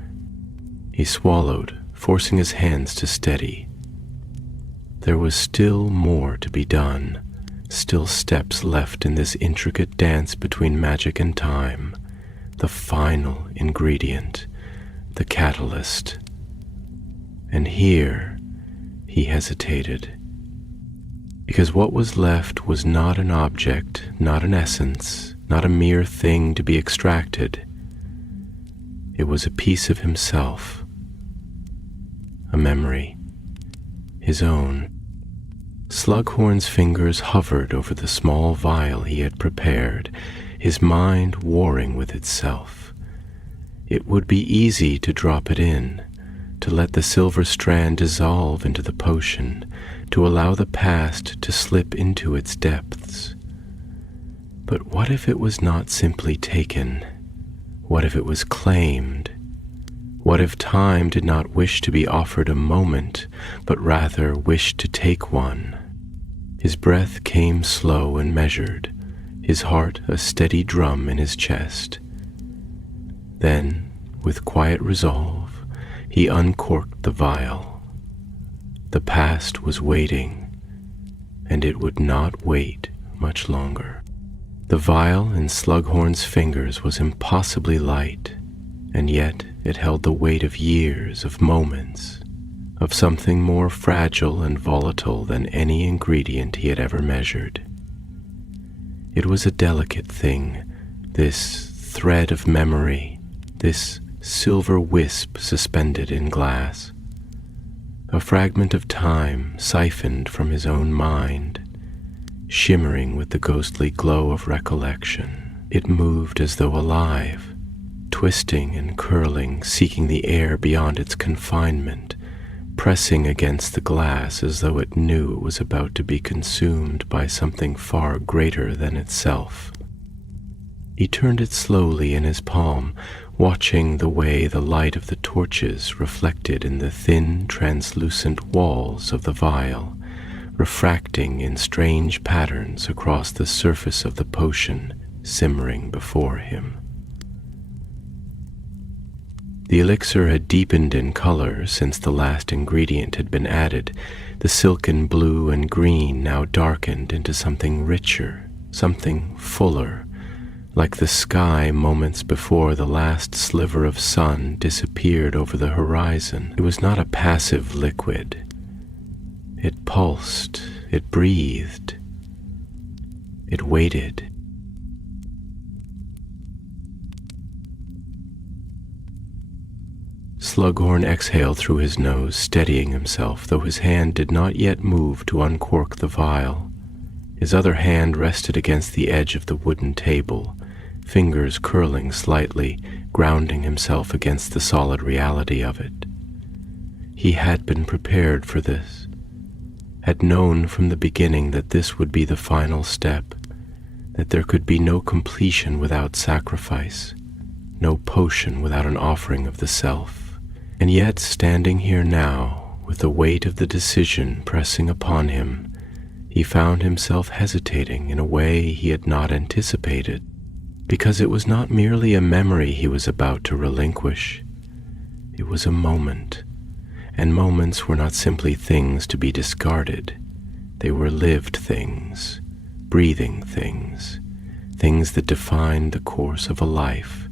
He swallowed, forcing his hands to steady. There was still more to be done, still steps left in this intricate dance between magic and time, the final ingredient, the catalyst. And here he hesitated, because what was left was not an object, not an essence, not a mere thing to be extracted. It was a piece of himself, a memory, his own. Slughorn's fingers hovered over the small vial he had prepared, his mind warring with itself. It would be easy to drop it in, to let the silver strand dissolve into the potion, to allow the past to slip into its depths. But what if it was not simply taken? What if it was claimed? What if time did not wish to be offered a moment, but rather wished to take one? His breath came slow and measured, his heart a steady drum in his chest. Then, with quiet resolve, he uncorked the vial. The past was waiting, and it would not wait much longer. The vial in Slughorn's fingers was impossibly light, and yet it held the weight of years, of moments, of something more fragile and volatile than any ingredient he had ever measured. It was a delicate thing, this thread of memory, this silver wisp suspended in glass, a fragment of time siphoned from his own mind, shimmering with the ghostly glow of recollection. It moved as though alive, twisting and curling, seeking the air beyond its confinement, pressing against the glass as though it knew it was about to be consumed by something far greater than itself. He turned it slowly in his palm, watching the way the light of the torches reflected in the thin, translucent walls of the vial, refracting in strange patterns across the surface of the potion simmering before him. The elixir had deepened in color since the last ingredient had been added. The silken blue and green now darkened into something richer, something fuller, like the sky moments before the last sliver of sun disappeared over the horizon. It was not a passive liquid. It pulsed, it breathed, it waited. Slughorn exhaled through his nose, steadying himself, though his hand did not yet move to uncork the vial. His other hand rested against the edge of the wooden table, fingers curling slightly, grounding himself against the solid reality of it. He had been prepared for this, had known from the beginning that this would be the final step, that there could be no completion without sacrifice, no potion without an offering of the self. And yet, standing here now, with the weight of the decision pressing upon him, he found himself hesitating in a way he had not anticipated, because it was not merely a memory he was about to relinquish. It was a moment, and moments were not simply things to be discarded. They were lived things, breathing things, things that defined the course of a life,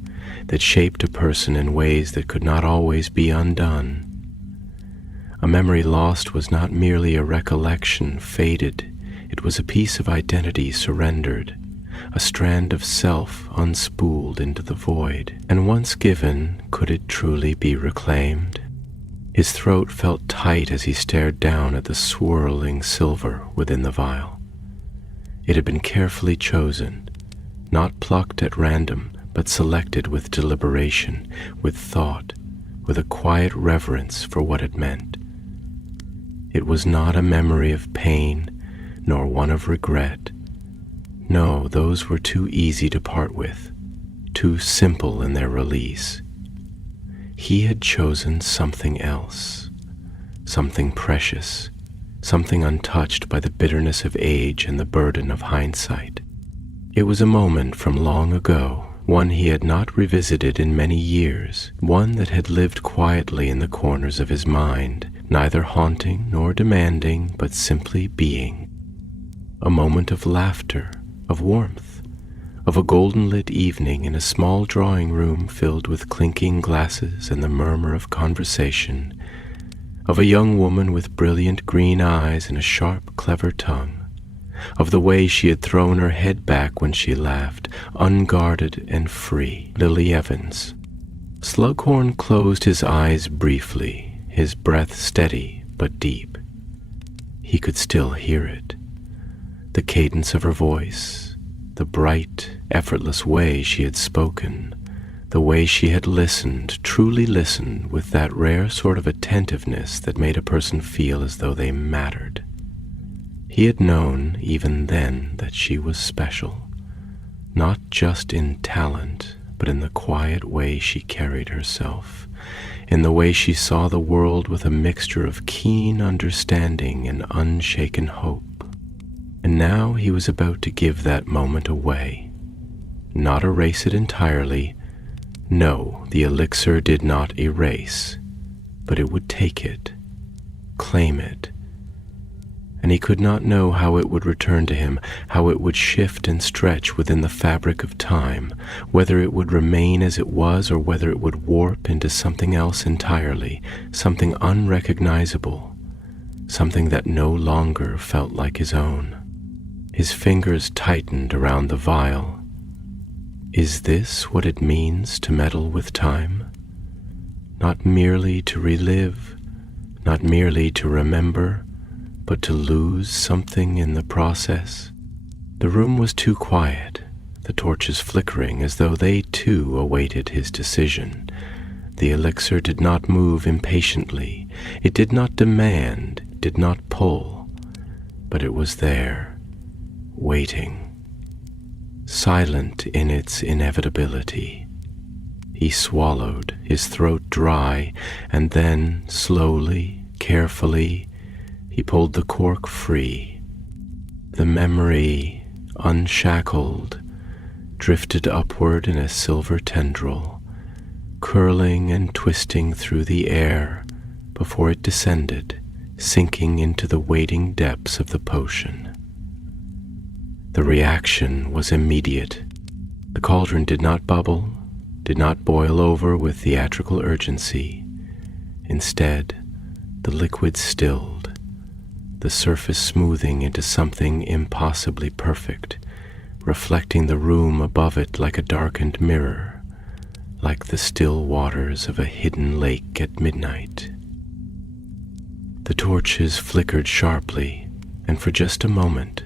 that shaped a person in ways that could not always be undone. A memory lost was not merely a recollection faded, it was a piece of identity surrendered, a strand of self unspooled into the void. And once given, could it truly be reclaimed? His throat felt tight as he stared down at the swirling silver within the vial. It had been carefully chosen, not plucked at random, but selected with deliberation, with thought, with a quiet reverence for what it meant. It was not a memory of pain, nor one of regret. No, those were too easy to part with, too simple in their release. He had chosen something else, something precious, something untouched by the bitterness of age and the burden of hindsight. It was a moment from long ago, one he had not revisited in many years, one that had lived quietly in the corners of his mind, neither haunting nor demanding, but simply being. A moment of laughter, of warmth, of a golden-lit evening in a small drawing room filled with clinking glasses and the murmur of conversation, of a young woman with brilliant green eyes and a sharp, clever tongue, of the way she had thrown her head back when she laughed, unguarded and free. Lily Evans. Slughorn closed his eyes briefly, his breath steady but deep. He could still hear it. The cadence of her voice, the bright, effortless way she had spoken, the way she had listened, truly listened, with that rare sort of attentiveness that made a person feel as though they mattered. He had known, even then, that she was special, not just in talent, but in the quiet way she carried herself, in the way she saw the world with a mixture of keen understanding and unshaken hope. And now he was about to give that moment away, not erase it entirely. No, the elixir did not erase, but it would take it, claim it. And he could not know how it would return to him, how it would shift and stretch within the fabric of time, whether it would remain as it was or whether it would warp into something else entirely, something unrecognizable, something that no longer felt like his own. His fingers tightened around the vial. Is this what it means to meddle with time? Not merely to relive, not merely to remember, but to lose something in the process? The room was too quiet, the torches flickering as though they too awaited his decision. The elixir did not move impatiently. It did not demand, did not pull, but it was there, waiting, silent in its inevitability. He swallowed, his throat dry, and then, slowly, carefully, he pulled the cork free. The memory, unshackled, drifted upward in a silver tendril, curling and twisting through the air before it descended, sinking into the waiting depths of the potion. The reaction was immediate. The cauldron did not bubble, did not boil over with theatrical urgency. Instead, the liquid stilled, the surface smoothing into something impossibly perfect, reflecting the room above it like a darkened mirror, like the still waters of a hidden lake at midnight. The torches flickered sharply, and for just a moment,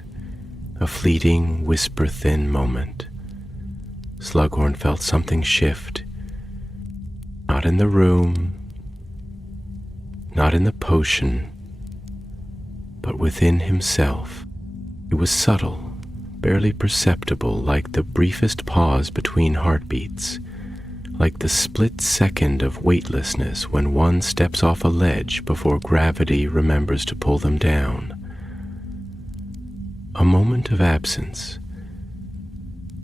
a fleeting, whisper-thin moment, Slughorn felt something shift, not in the room, not in the potion, but within himself. It was subtle, barely perceptible, like the briefest pause between heartbeats, like the split second of weightlessness when one steps off a ledge before gravity remembers to pull them down. A moment of absence,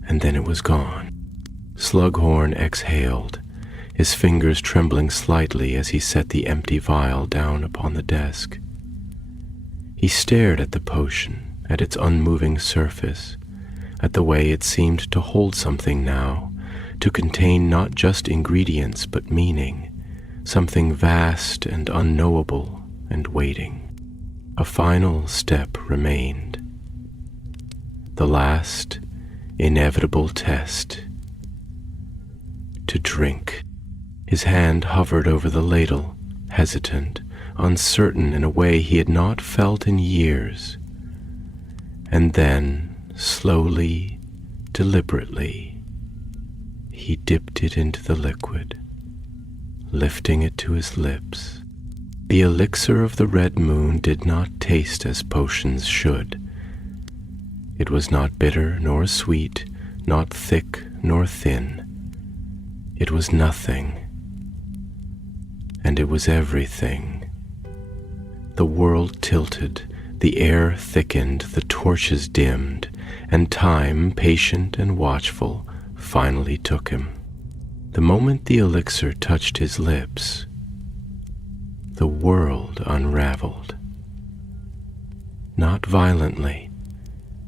and then it was gone. Slughorn exhaled, his fingers trembling slightly as he set the empty vial down upon the desk. He stared at the potion, at its unmoving surface, at the way it seemed to hold something now, to contain not just ingredients but meaning, something vast and unknowable and waiting. A final step remained. The last, inevitable test. To drink. His hand hovered over the ladle, hesitant, uncertain in a way he had not felt in years. And then, slowly, deliberately, he dipped it into the liquid, lifting it to his lips. The elixir of the red moon did not taste as potions should. It was not bitter nor sweet, not thick nor thin. It was nothing, and it was everything. The world tilted, the air thickened, the torches dimmed, and time, patient and watchful, finally took him. The moment the elixir touched his lips, the world unraveled. Not violently,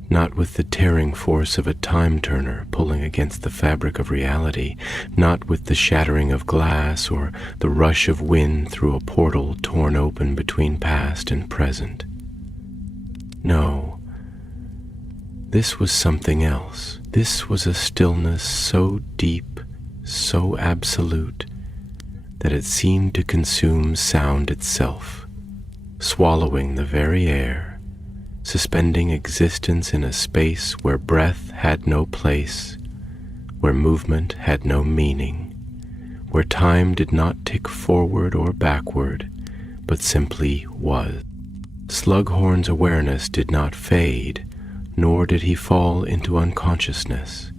not with the tearing force of a time-turner pulling against the fabric of reality, not with the shattering of glass or the rush of wind through a portal torn open between past and present. No, this was something else. This was a stillness so deep, so absolute, that it seemed to consume sound itself, swallowing the very air, suspending existence in a space where breath had no place, where movement had no meaning, where time did not tick forward or backward, but simply was. Slughorn's awareness did not fade, nor did he fall into unconsciousness.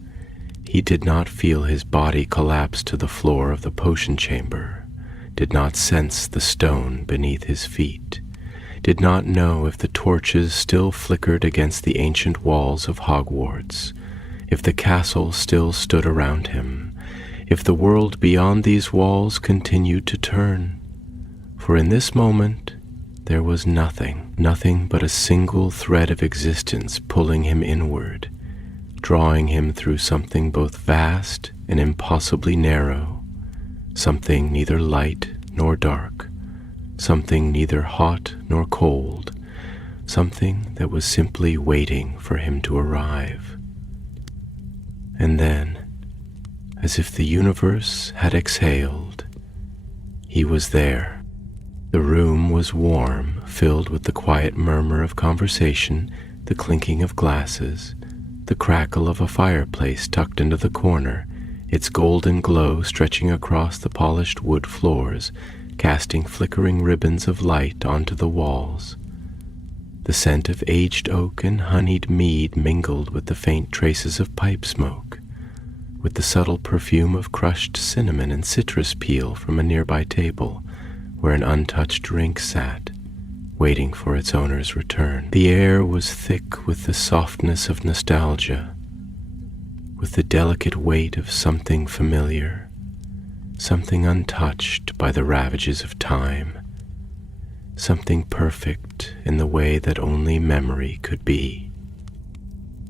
He did not feel his body collapse to the floor of the potion chamber, did not sense the stone beneath his feet, did not know if the torches still flickered against the ancient walls of Hogwarts, if the castle still stood around him, if the world beyond these walls continued to turn. For in this moment, there was nothing, nothing but a single thread of existence pulling him inward, drawing him through something both vast and impossibly narrow, something neither light nor dark, something neither hot nor cold, something that was simply waiting for him to arrive. And then, as if the universe had exhaled, he was there. The room was warm, filled with the quiet murmur of conversation, the clinking of glasses, the crackle of a fireplace tucked into the corner, its golden glow stretching across the polished wood floors, casting flickering ribbons of light onto the walls. The scent of aged oak and honeyed mead mingled with the faint traces of pipe smoke, with the subtle perfume of crushed cinnamon and citrus peel from a nearby table where an untouched drink sat, waiting for its owner's return. The air was thick with the softness of nostalgia, with the delicate weight of something familiar, something untouched by the ravages of time, something perfect in the way that only memory could be.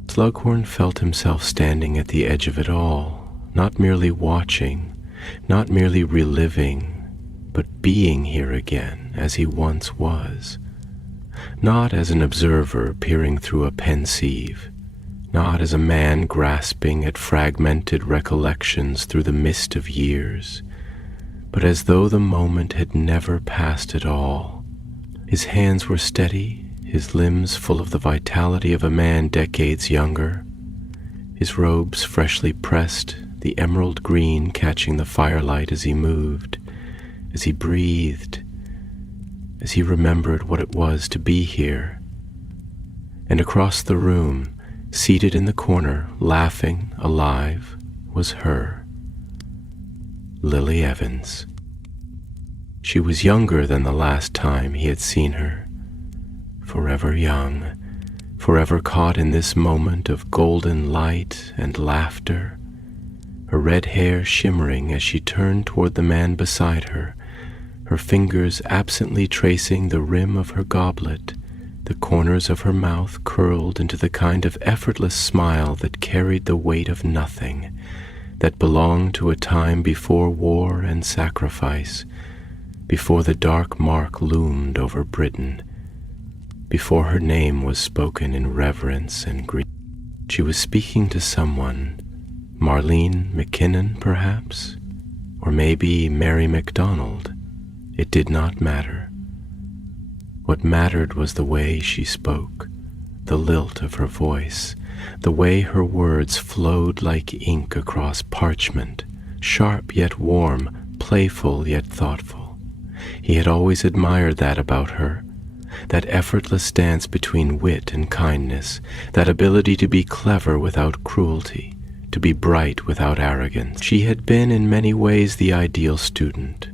Slughorn felt himself standing at the edge of it all, not merely watching, not merely reliving, but being here again as he once was, not as an observer peering through a pensieve, not as a man grasping at fragmented recollections through the mist of years, but as though the moment had never passed at all. His hands were steady, his limbs full of the vitality of a man decades younger, his robes freshly pressed, the emerald green catching the firelight as he moved, as he breathed, as he remembered what it was to be here. And across the room, seated in the corner, laughing, alive, was her, Lily Evans. She was younger than the last time he had seen her, forever young, forever caught in this moment of golden light and laughter, her red hair shimmering as she turned toward the man beside her, her fingers absently tracing the rim of her goblet, the corners of her mouth curled into the kind of effortless smile that carried the weight of nothing, that belonged to a time before war and sacrifice, before the dark mark loomed over Britain, before her name was spoken in reverence and grief. She was speaking to someone, Marlene McKinnon, perhaps, or maybe Mary MacDonald. It did not matter. What mattered was the way she spoke, the lilt of her voice, the way her words flowed like ink across parchment, sharp yet warm, playful yet thoughtful. He had always admired that about her, that effortless dance between wit and kindness, that ability to be clever without cruelty, to be bright without arrogance. She had been in many ways the ideal student,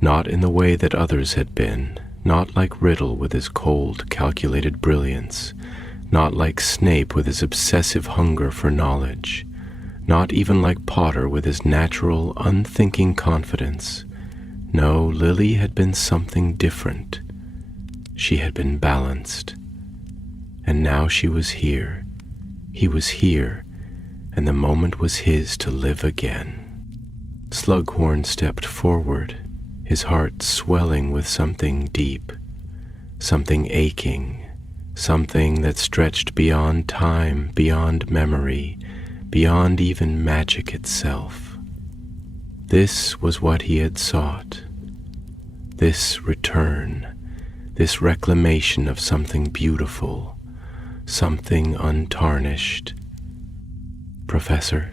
not in the way that others had been, not like Riddle with his cold, calculated brilliance, not like Snape with his obsessive hunger for knowledge, not even like Potter with his natural, unthinking confidence. No, Lily had been something different. She had been balanced. And now she was here. He was here, and the moment was his to live again. Slughorn stepped forward, his heart swelling with something deep, something aching, something that stretched beyond time, beyond memory, beyond even magic itself. This was what he had sought. This return, this reclamation of something beautiful, something untarnished. "Professor,"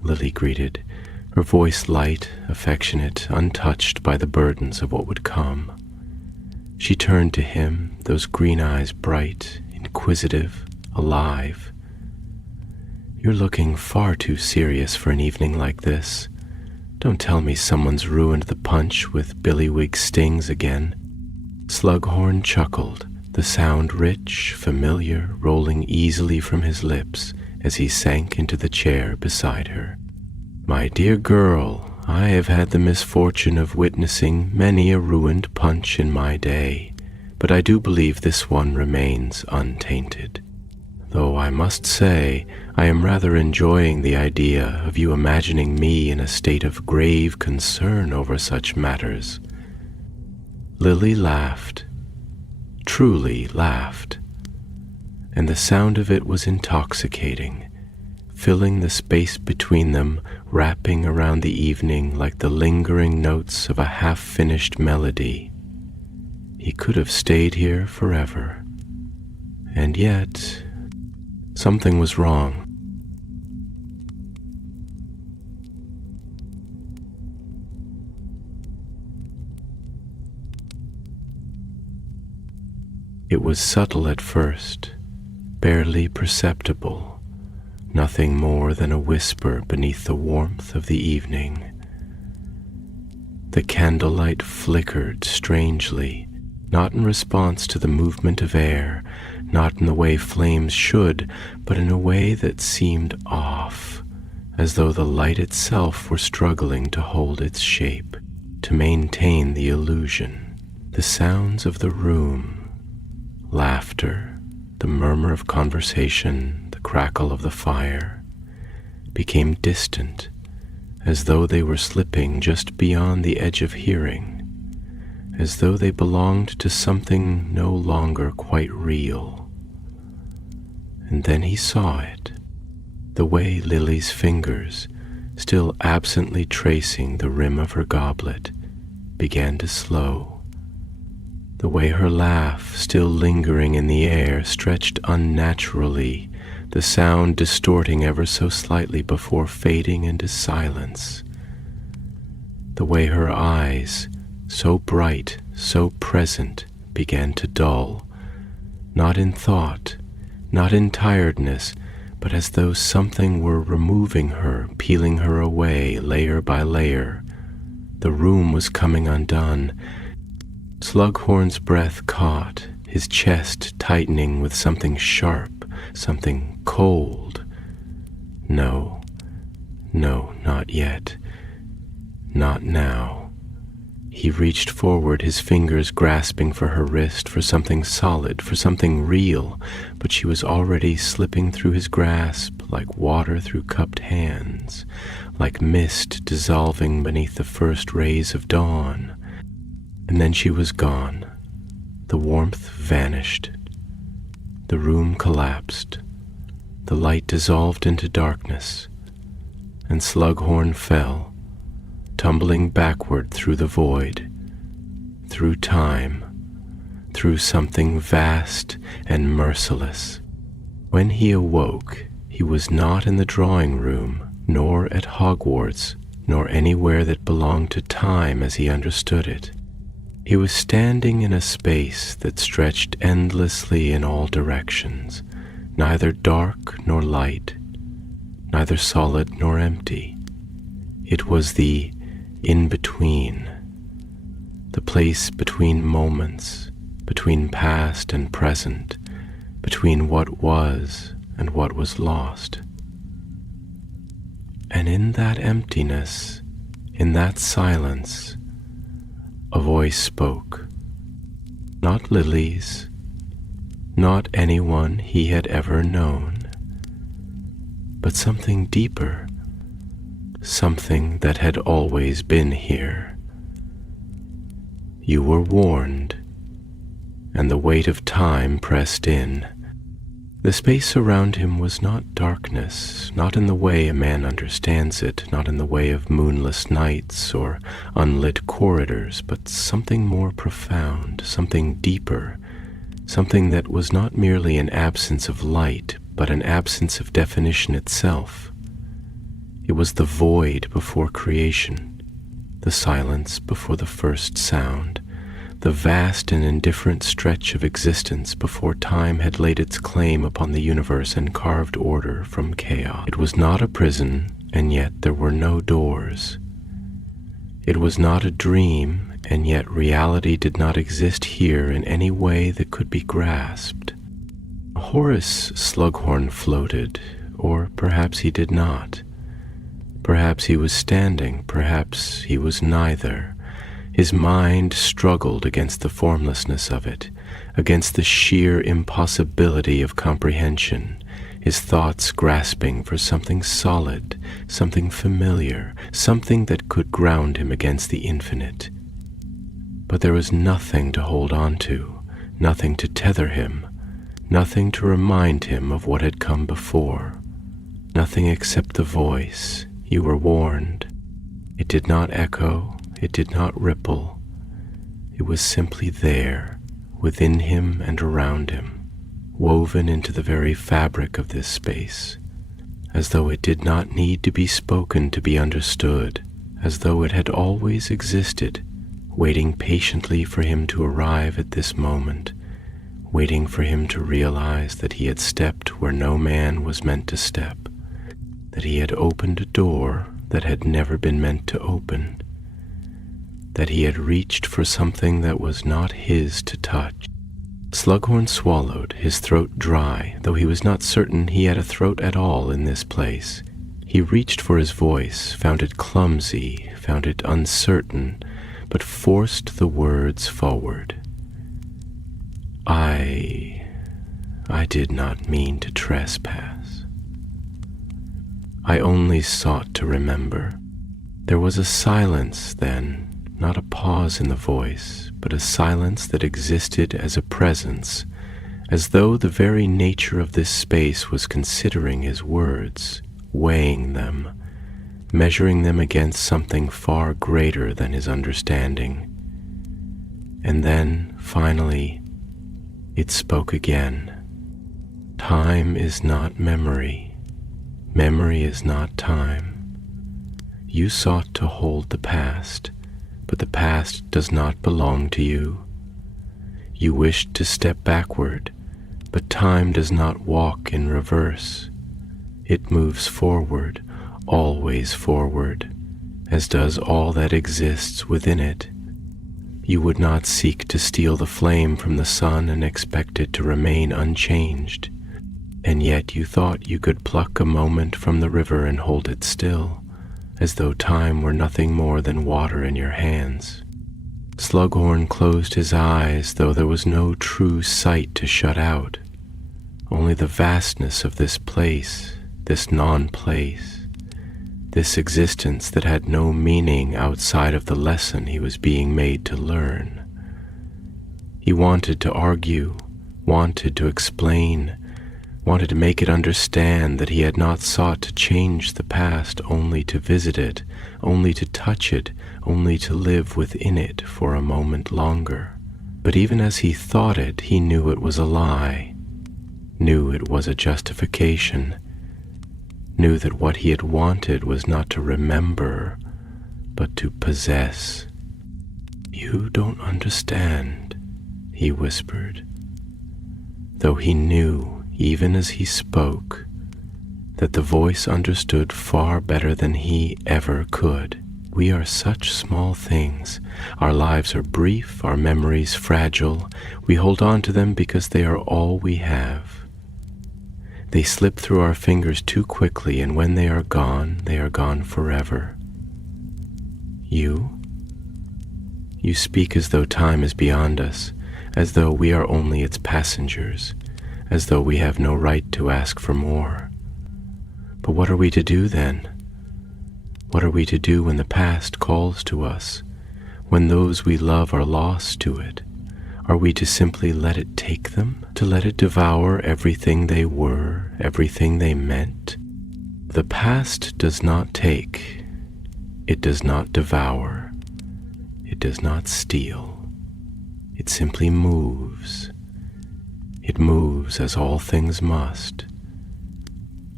Lily greeted, her voice light, affectionate, untouched by the burdens of what would come. She turned to him, those green eyes bright, inquisitive, alive. "You're looking far too serious for an evening like this. Don't tell me someone's ruined the punch with billywig stings again." Slughorn chuckled, the sound rich, familiar, rolling easily from his lips as he sank into the chair beside her. "My dear girl, I have had the misfortune of witnessing many a ruined punch in my day, but I do believe this one remains untainted. Though I must say, I am rather enjoying the idea of you imagining me in a state of grave concern over such matters." Lily laughed, truly laughed, and the sound of it was intoxicating, filling the space between them, wrapping around the evening like the lingering notes of a half-finished melody. He could have stayed here forever. And yet, something was wrong. It was subtle at first, barely perceptible, nothing more than a whisper beneath the warmth of the evening. The candlelight flickered strangely, not in response to the movement of air, not in the way flames should, but in a way that seemed off, as though the light itself were struggling to hold its shape, to maintain the illusion. The sounds of the room, laughter, the murmur of conversation, the crackle of the fire, became distant, as though they were slipping just beyond the edge of hearing, as though they belonged to something no longer quite real. And then he saw it, the way Lily's fingers, still absently tracing the rim of her goblet, began to slow. The way her laugh, still lingering in the air, stretched unnaturally, the sound distorting ever so slightly before fading into silence. The way her eyes, so bright, so present, began to dull, not in thought, not in tiredness, but as though something were removing her, peeling her away layer by layer. The room was coming undone. Slughorn's breath caught, his chest tightening with something sharp, something cold. No, not yet. Not now. He reached forward, his fingers grasping for her wrist, for something solid, for something real, but she was already slipping through his grasp like water through cupped hands, like mist dissolving beneath the first rays of dawn. And then she was gone. The warmth vanished. The room collapsed. The light dissolved into darkness, and Slughorn fell, tumbling backward through the void, through time, through something vast and merciless. When he awoke, he was not in the drawing room, nor at Hogwarts, nor anywhere that belonged to time as he understood it. He was standing in a space that stretched endlessly in all directions, neither dark nor light, neither solid nor empty. It was the in-between, the place between moments, between past and present, between what was and what was lost. And in that emptiness, in that silence, a voice spoke. Not Lily's, not anyone he had ever known, but something deeper, something that had always been here. You were warned, and the weight of time pressed in. The space around him was not darkness, not in the way a man understands it, not in the way of moonless nights or unlit corridors, but something more profound, something deeper, something that was not merely an absence of light, but an absence of definition itself. It was the void before creation, the silence before the first sound, the vast and indifferent stretch of existence before time had laid its claim upon the universe and carved order from chaos. It was not a prison, and yet there were no doors. It was not a dream, and yet reality did not exist here in any way that could be grasped. Horace Slughorn floated, or perhaps he did not. Perhaps he was standing, perhaps he was neither. His mind struggled against the formlessness of it, against the sheer impossibility of comprehension, his thoughts grasping for something solid, something familiar, something that could ground him against the infinite. But there was nothing to hold on to, nothing to tether him, nothing to remind him of what had come before, nothing except the voice. You were warned. It did not echo. It did not ripple. It was simply there, within him and around him, woven into the very fabric of this space, as though it did not need to be spoken to be understood, as though it had always existed, waiting patiently for him to arrive at this moment, waiting for him to realize that he had stepped where no man was meant to step, that he had opened a door that had never been meant to open, that he had reached for something that was not his to touch. Slughorn swallowed, his throat dry, though he was not certain he had a throat at all in this place. He reached for his voice, found it clumsy, found it uncertain, but forced the words forward. I did not mean to trespass. I only sought to remember. There was a silence then, not a pause in the voice, but a silence that existed as a presence, as though the very nature of this space was considering his words, weighing them, measuring them against something far greater than his understanding. And then, finally, it spoke again. Time is not memory. Memory is not time. You sought to hold the past, but the past does not belong to you. You wished to step backward, but time does not walk in reverse. It moves forward, always forward, as does all that exists within it. You would not seek to steal the flame from the sun and expect it to remain unchanged, and yet you thought you could pluck a moment from the river and hold it still, as though time were nothing more than water in your hands. Slughorn closed his eyes, though there was no true sight to shut out, only the vastness of this place, this non-place, this existence that had no meaning outside of the lesson he was being made to learn. He wanted to argue, wanted to explain, wanted to make it understand that he had not sought to change the past, only to visit it, only to touch it, only to live within it for a moment longer. But even as he thought it, he knew it was a lie, knew it was a justification, knew that what he had wanted was not to remember, but to possess. "You don't understand," he whispered, though he knew, even as he spoke, that the voice understood far better than he ever could. We are such small things. Our lives are brief, our memories fragile. We hold on to them because they are all we have. They slip through our fingers too quickly, and when they are gone forever. You speak as though time is beyond us, as though we are only its passengers, as though we have no right to ask for more. But what are we to do then? What are we to do when the past calls to us, when those we love are lost to it? Are we to simply let it take them, to let it devour everything they were, everything they meant? The past does not take, it does not devour, it does not steal. It simply moves. It moves as all things must.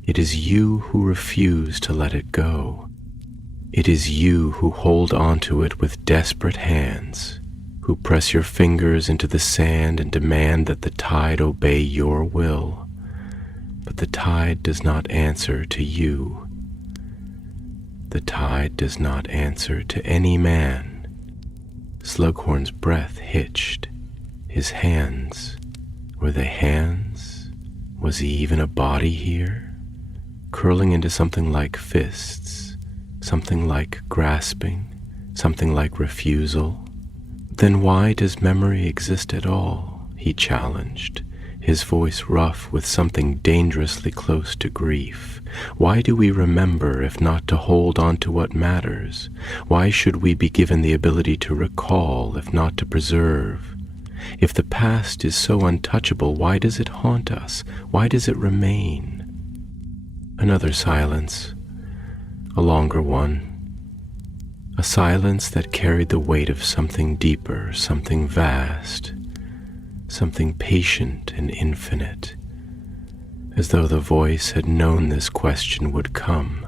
It is you who refuse to let it go. It is you who hold onto it with desperate hands, who press your fingers into the sand and demand that the tide obey your will. But the tide does not answer to you. The tide does not answer to any man. Slughorn's breath hitched. His hands, were they hands? Was he even a body here? Curling into something like fists, something like grasping, something like refusal. Then why does memory exist at all? He challenged, his voice rough with something dangerously close to grief. Why do we remember if not to hold on to what matters? Why should we be given the ability to recall if not to preserve? If the past is so untouchable, why does it haunt us? Why does it remain? Another silence, a longer one. A silence that carried the weight of something deeper, something vast, something patient and infinite, as though the voice had known this question would come,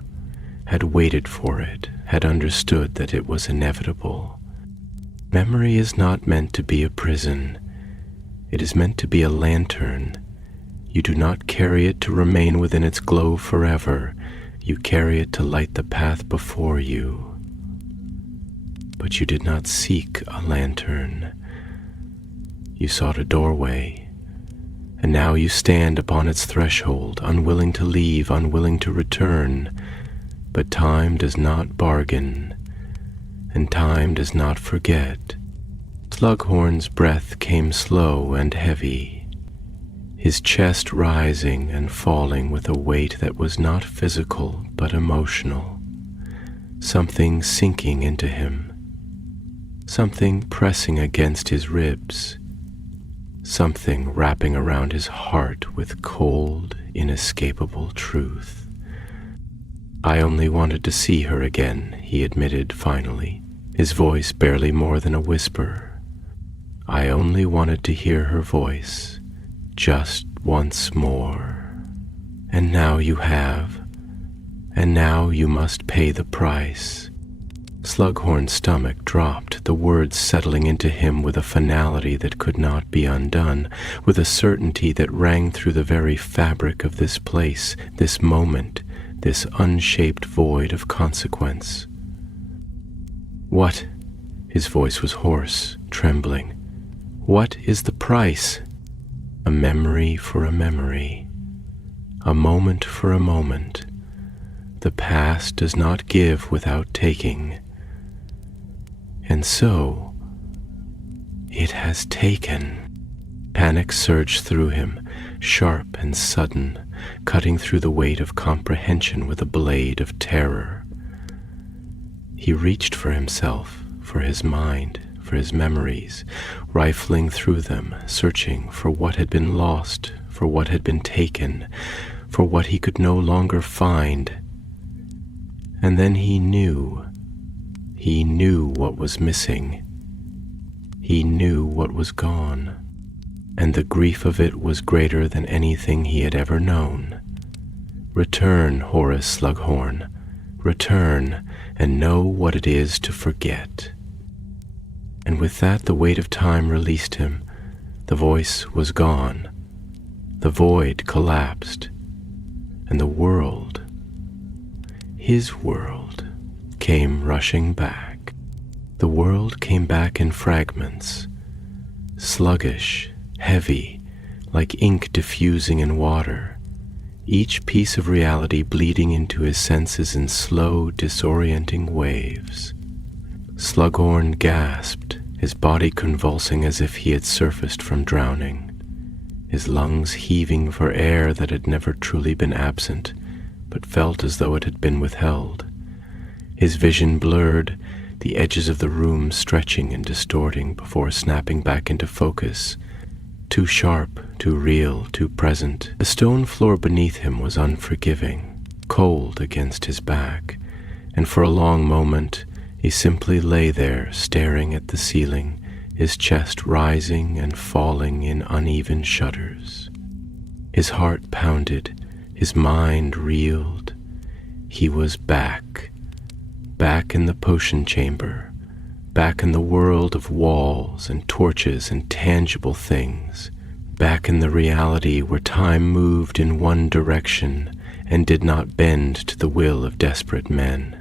had waited for it, had understood that it was inevitable. Memory is not meant to be a prison. It is meant to be a lantern. You do not carry it to remain within its glow forever. You carry it to light the path before you. But you did not seek a lantern. You sought a doorway, and now you stand upon its threshold, unwilling to leave, unwilling to return. But time does not bargain, and time does not forget. Slughorn's breath came slow and heavy, his chest rising and falling with a weight that was not physical but emotional, something sinking into him, something pressing against his ribs, something wrapping around his heart with cold, inescapable truth. "I only wanted to see her again," he admitted finally, his voice barely more than a whisper. "I only wanted to hear her voice, just once more. And now you have, and now you must pay the price." Slughorn's stomach dropped, the words settling into him with a finality that could not be undone, with a certainty that rang through the very fabric of this place, this moment, this unshaped void of consequence. "What?" His voice was hoarse, trembling. "What is the price?" "A memory for a memory, a moment for a moment. The past does not give without taking. And so, it has taken." Panic surged through him, sharp and sudden, cutting through the weight of comprehension with a blade of terror. He reached for himself, for his mind, for his memories, rifling through them, searching for what had been lost, for what had been taken, for what he could no longer find. And then he knew what was missing. He knew what was gone, and the grief of it was greater than anything he had ever known. Return, Horace Slughorn, return and know what it is to forget. And with that the weight of time released him. The voice was gone. The void collapsed, and the world, his world, came rushing back. The world came back in fragments, sluggish, heavy, like ink diffusing in water, each piece of reality bleeding into his senses in slow, disorienting waves. Slughorn gasped, his body convulsing as if he had surfaced from drowning, his lungs heaving for air that had never truly been absent, but felt as though it had been withheld. His vision blurred, the edges of the room stretching and distorting before snapping back into focus, too sharp, too real, too present. The stone floor beneath him was unforgiving, cold against his back, and for a long moment he simply lay there staring at the ceiling, his chest rising and falling in uneven shudders. His heart pounded, his mind reeled. He was back in the potion chamber, back in the world of walls and torches and tangible things, back in the reality where time moved in one direction and did not bend to the will of desperate men.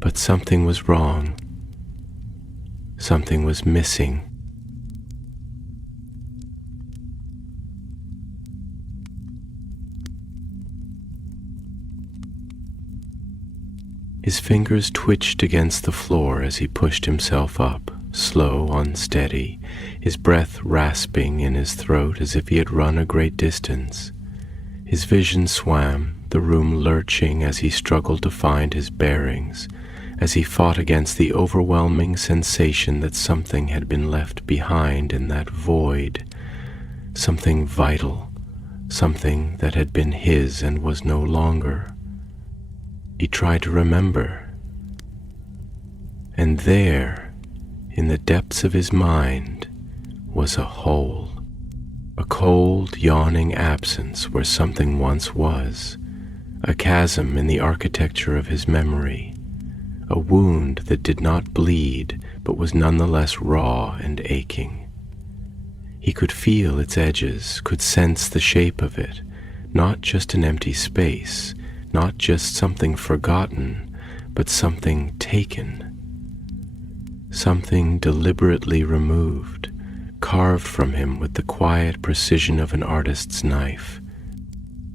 But something was wrong. Something was missing. His fingers twitched against the floor as he pushed himself up, slow, unsteady, his breath rasping in his throat as if he had run a great distance. His vision swam, the room lurching as he struggled to find his bearings, as he fought against the overwhelming sensation that something had been left behind in that void, something vital, something that had been his and was no longer. He tried to remember, and there, in the depths of his mind, was a hole, a cold, yawning absence where something once was, a chasm in the architecture of his memory, a wound that did not bleed but was nonetheless raw and aching. He could feel its edges, could sense the shape of it, not just an empty space, not just something forgotten, but something taken, something deliberately removed, carved from him with the quiet precision of an artist's knife.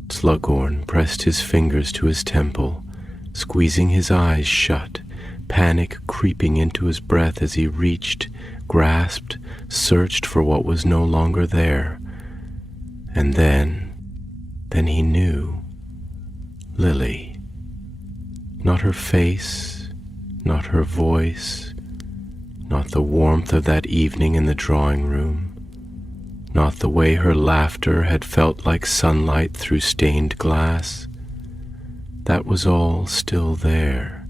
Slughorn pressed his fingers to his temple, squeezing his eyes shut, panic creeping into his breath as he reached, grasped, searched for what was no longer there. And then he knew. Lily. Not her face, not her voice, not the warmth of that evening in the drawing room, not the way her laughter had felt like sunlight through stained glass. That was all still there.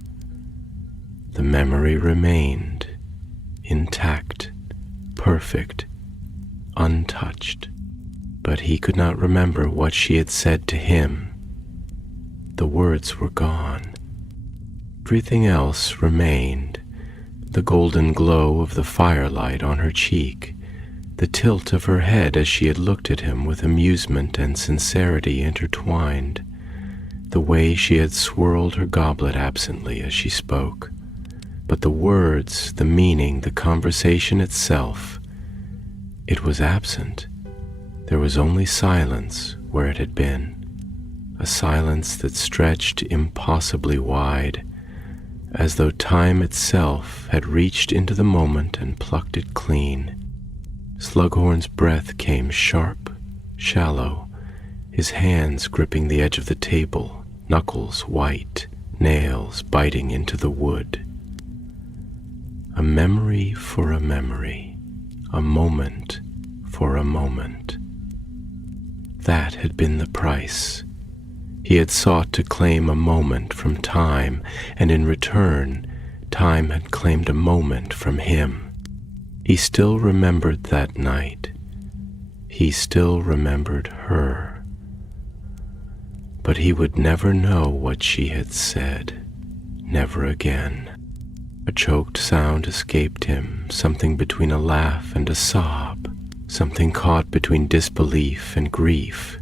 The memory remained, intact, perfect, untouched, but he could not remember what she had said to him. The words were gone. Everything else remained, the golden glow of the firelight on her cheek, the tilt of her head as she had looked at him with amusement and sincerity intertwined, the way she had swirled her goblet absently as she spoke. But the words, the meaning, the conversation itself, it was absent. There was only silence where it had been. A silence that stretched impossibly wide, as though time itself had reached into the moment and plucked it clean. Slughorn's breath came sharp, shallow, his hands gripping the edge of the table, knuckles white, nails biting into the wood. A memory for a memory, a moment for a moment. That had been the price. He had sought to claim a moment from time, and in return, time had claimed a moment from him. He still remembered that night. He still remembered her. But he would never know what she had said. Never again. A choked sound escaped him, something between a laugh and a sob, something caught between disbelief and grief.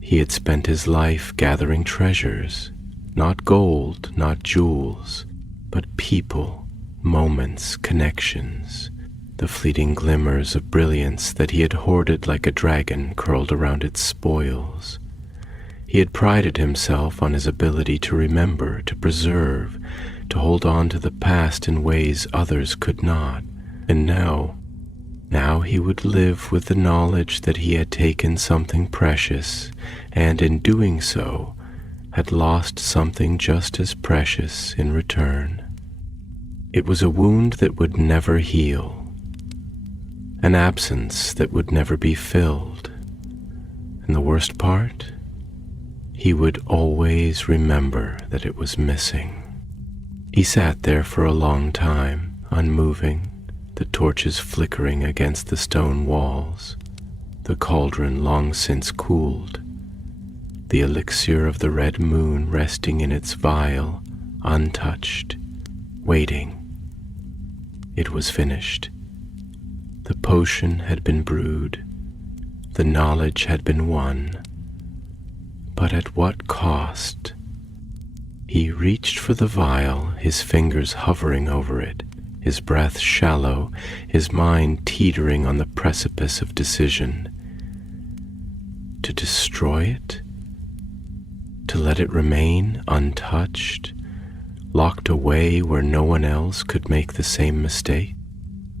He had spent his life gathering treasures, not gold, not jewels, but people, moments, connections, the fleeting glimmers of brilliance that he had hoarded like a dragon curled around its spoils. He had prided himself on his ability to remember, to preserve, to hold on to the past in ways others could not. And now he would live with the knowledge that he had taken something precious, and in doing so, had lost something just as precious in return. It was a wound that would never heal, an absence that would never be filled. And the worst part? He would always remember that it was missing. He sat there for a long time, unmoving, the torches flickering against the stone walls, the cauldron long since cooled, the elixir of the red moon resting in its vial, untouched, waiting. It was finished. The potion had been brewed. The knowledge had been won. But at what cost? He reached for the vial, his fingers hovering over it, his breath shallow, his mind teetering on the precipice of decision. To destroy it? To let it remain untouched, locked away where no one else could make the same mistake?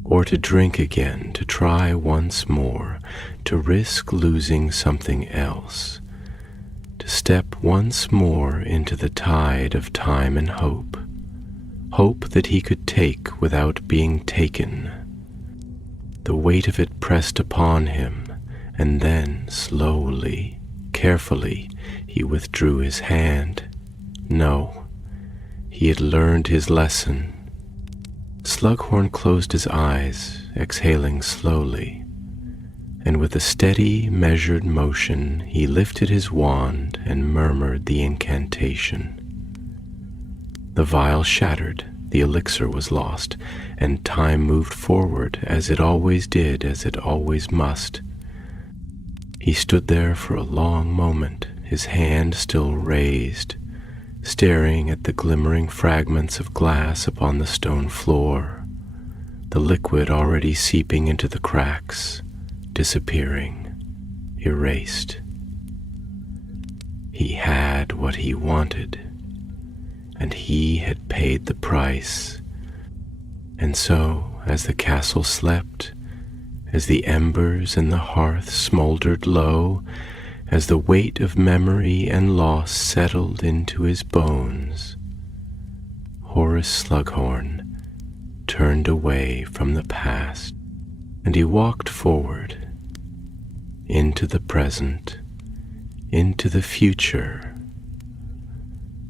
Or to drink again, to try once more, to risk losing something else? To step once more into the tide of time and hope, hope that he could take without being taken. The weight of it pressed upon him, and then slowly, carefully, he withdrew his hand. No, he had learned his lesson. Slughorn closed his eyes, exhaling slowly, and with a steady, measured motion, he lifted his wand and murmured the incantation. The vial shattered, the elixir was lost, and time moved forward as it always did, as it always must. He stood there for a long moment, his hand still raised, staring at the glimmering fragments of glass upon the stone floor, the liquid already seeping into the cracks, disappearing, erased. He had what he wanted, and he had paid the price. And so, as the castle slept, as the embers in the hearth smoldered low, as the weight of memory and loss settled into his bones, Horace Slughorn turned away from the past, and he walked forward into the present, into the future,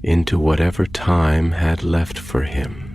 into whatever time had left for him.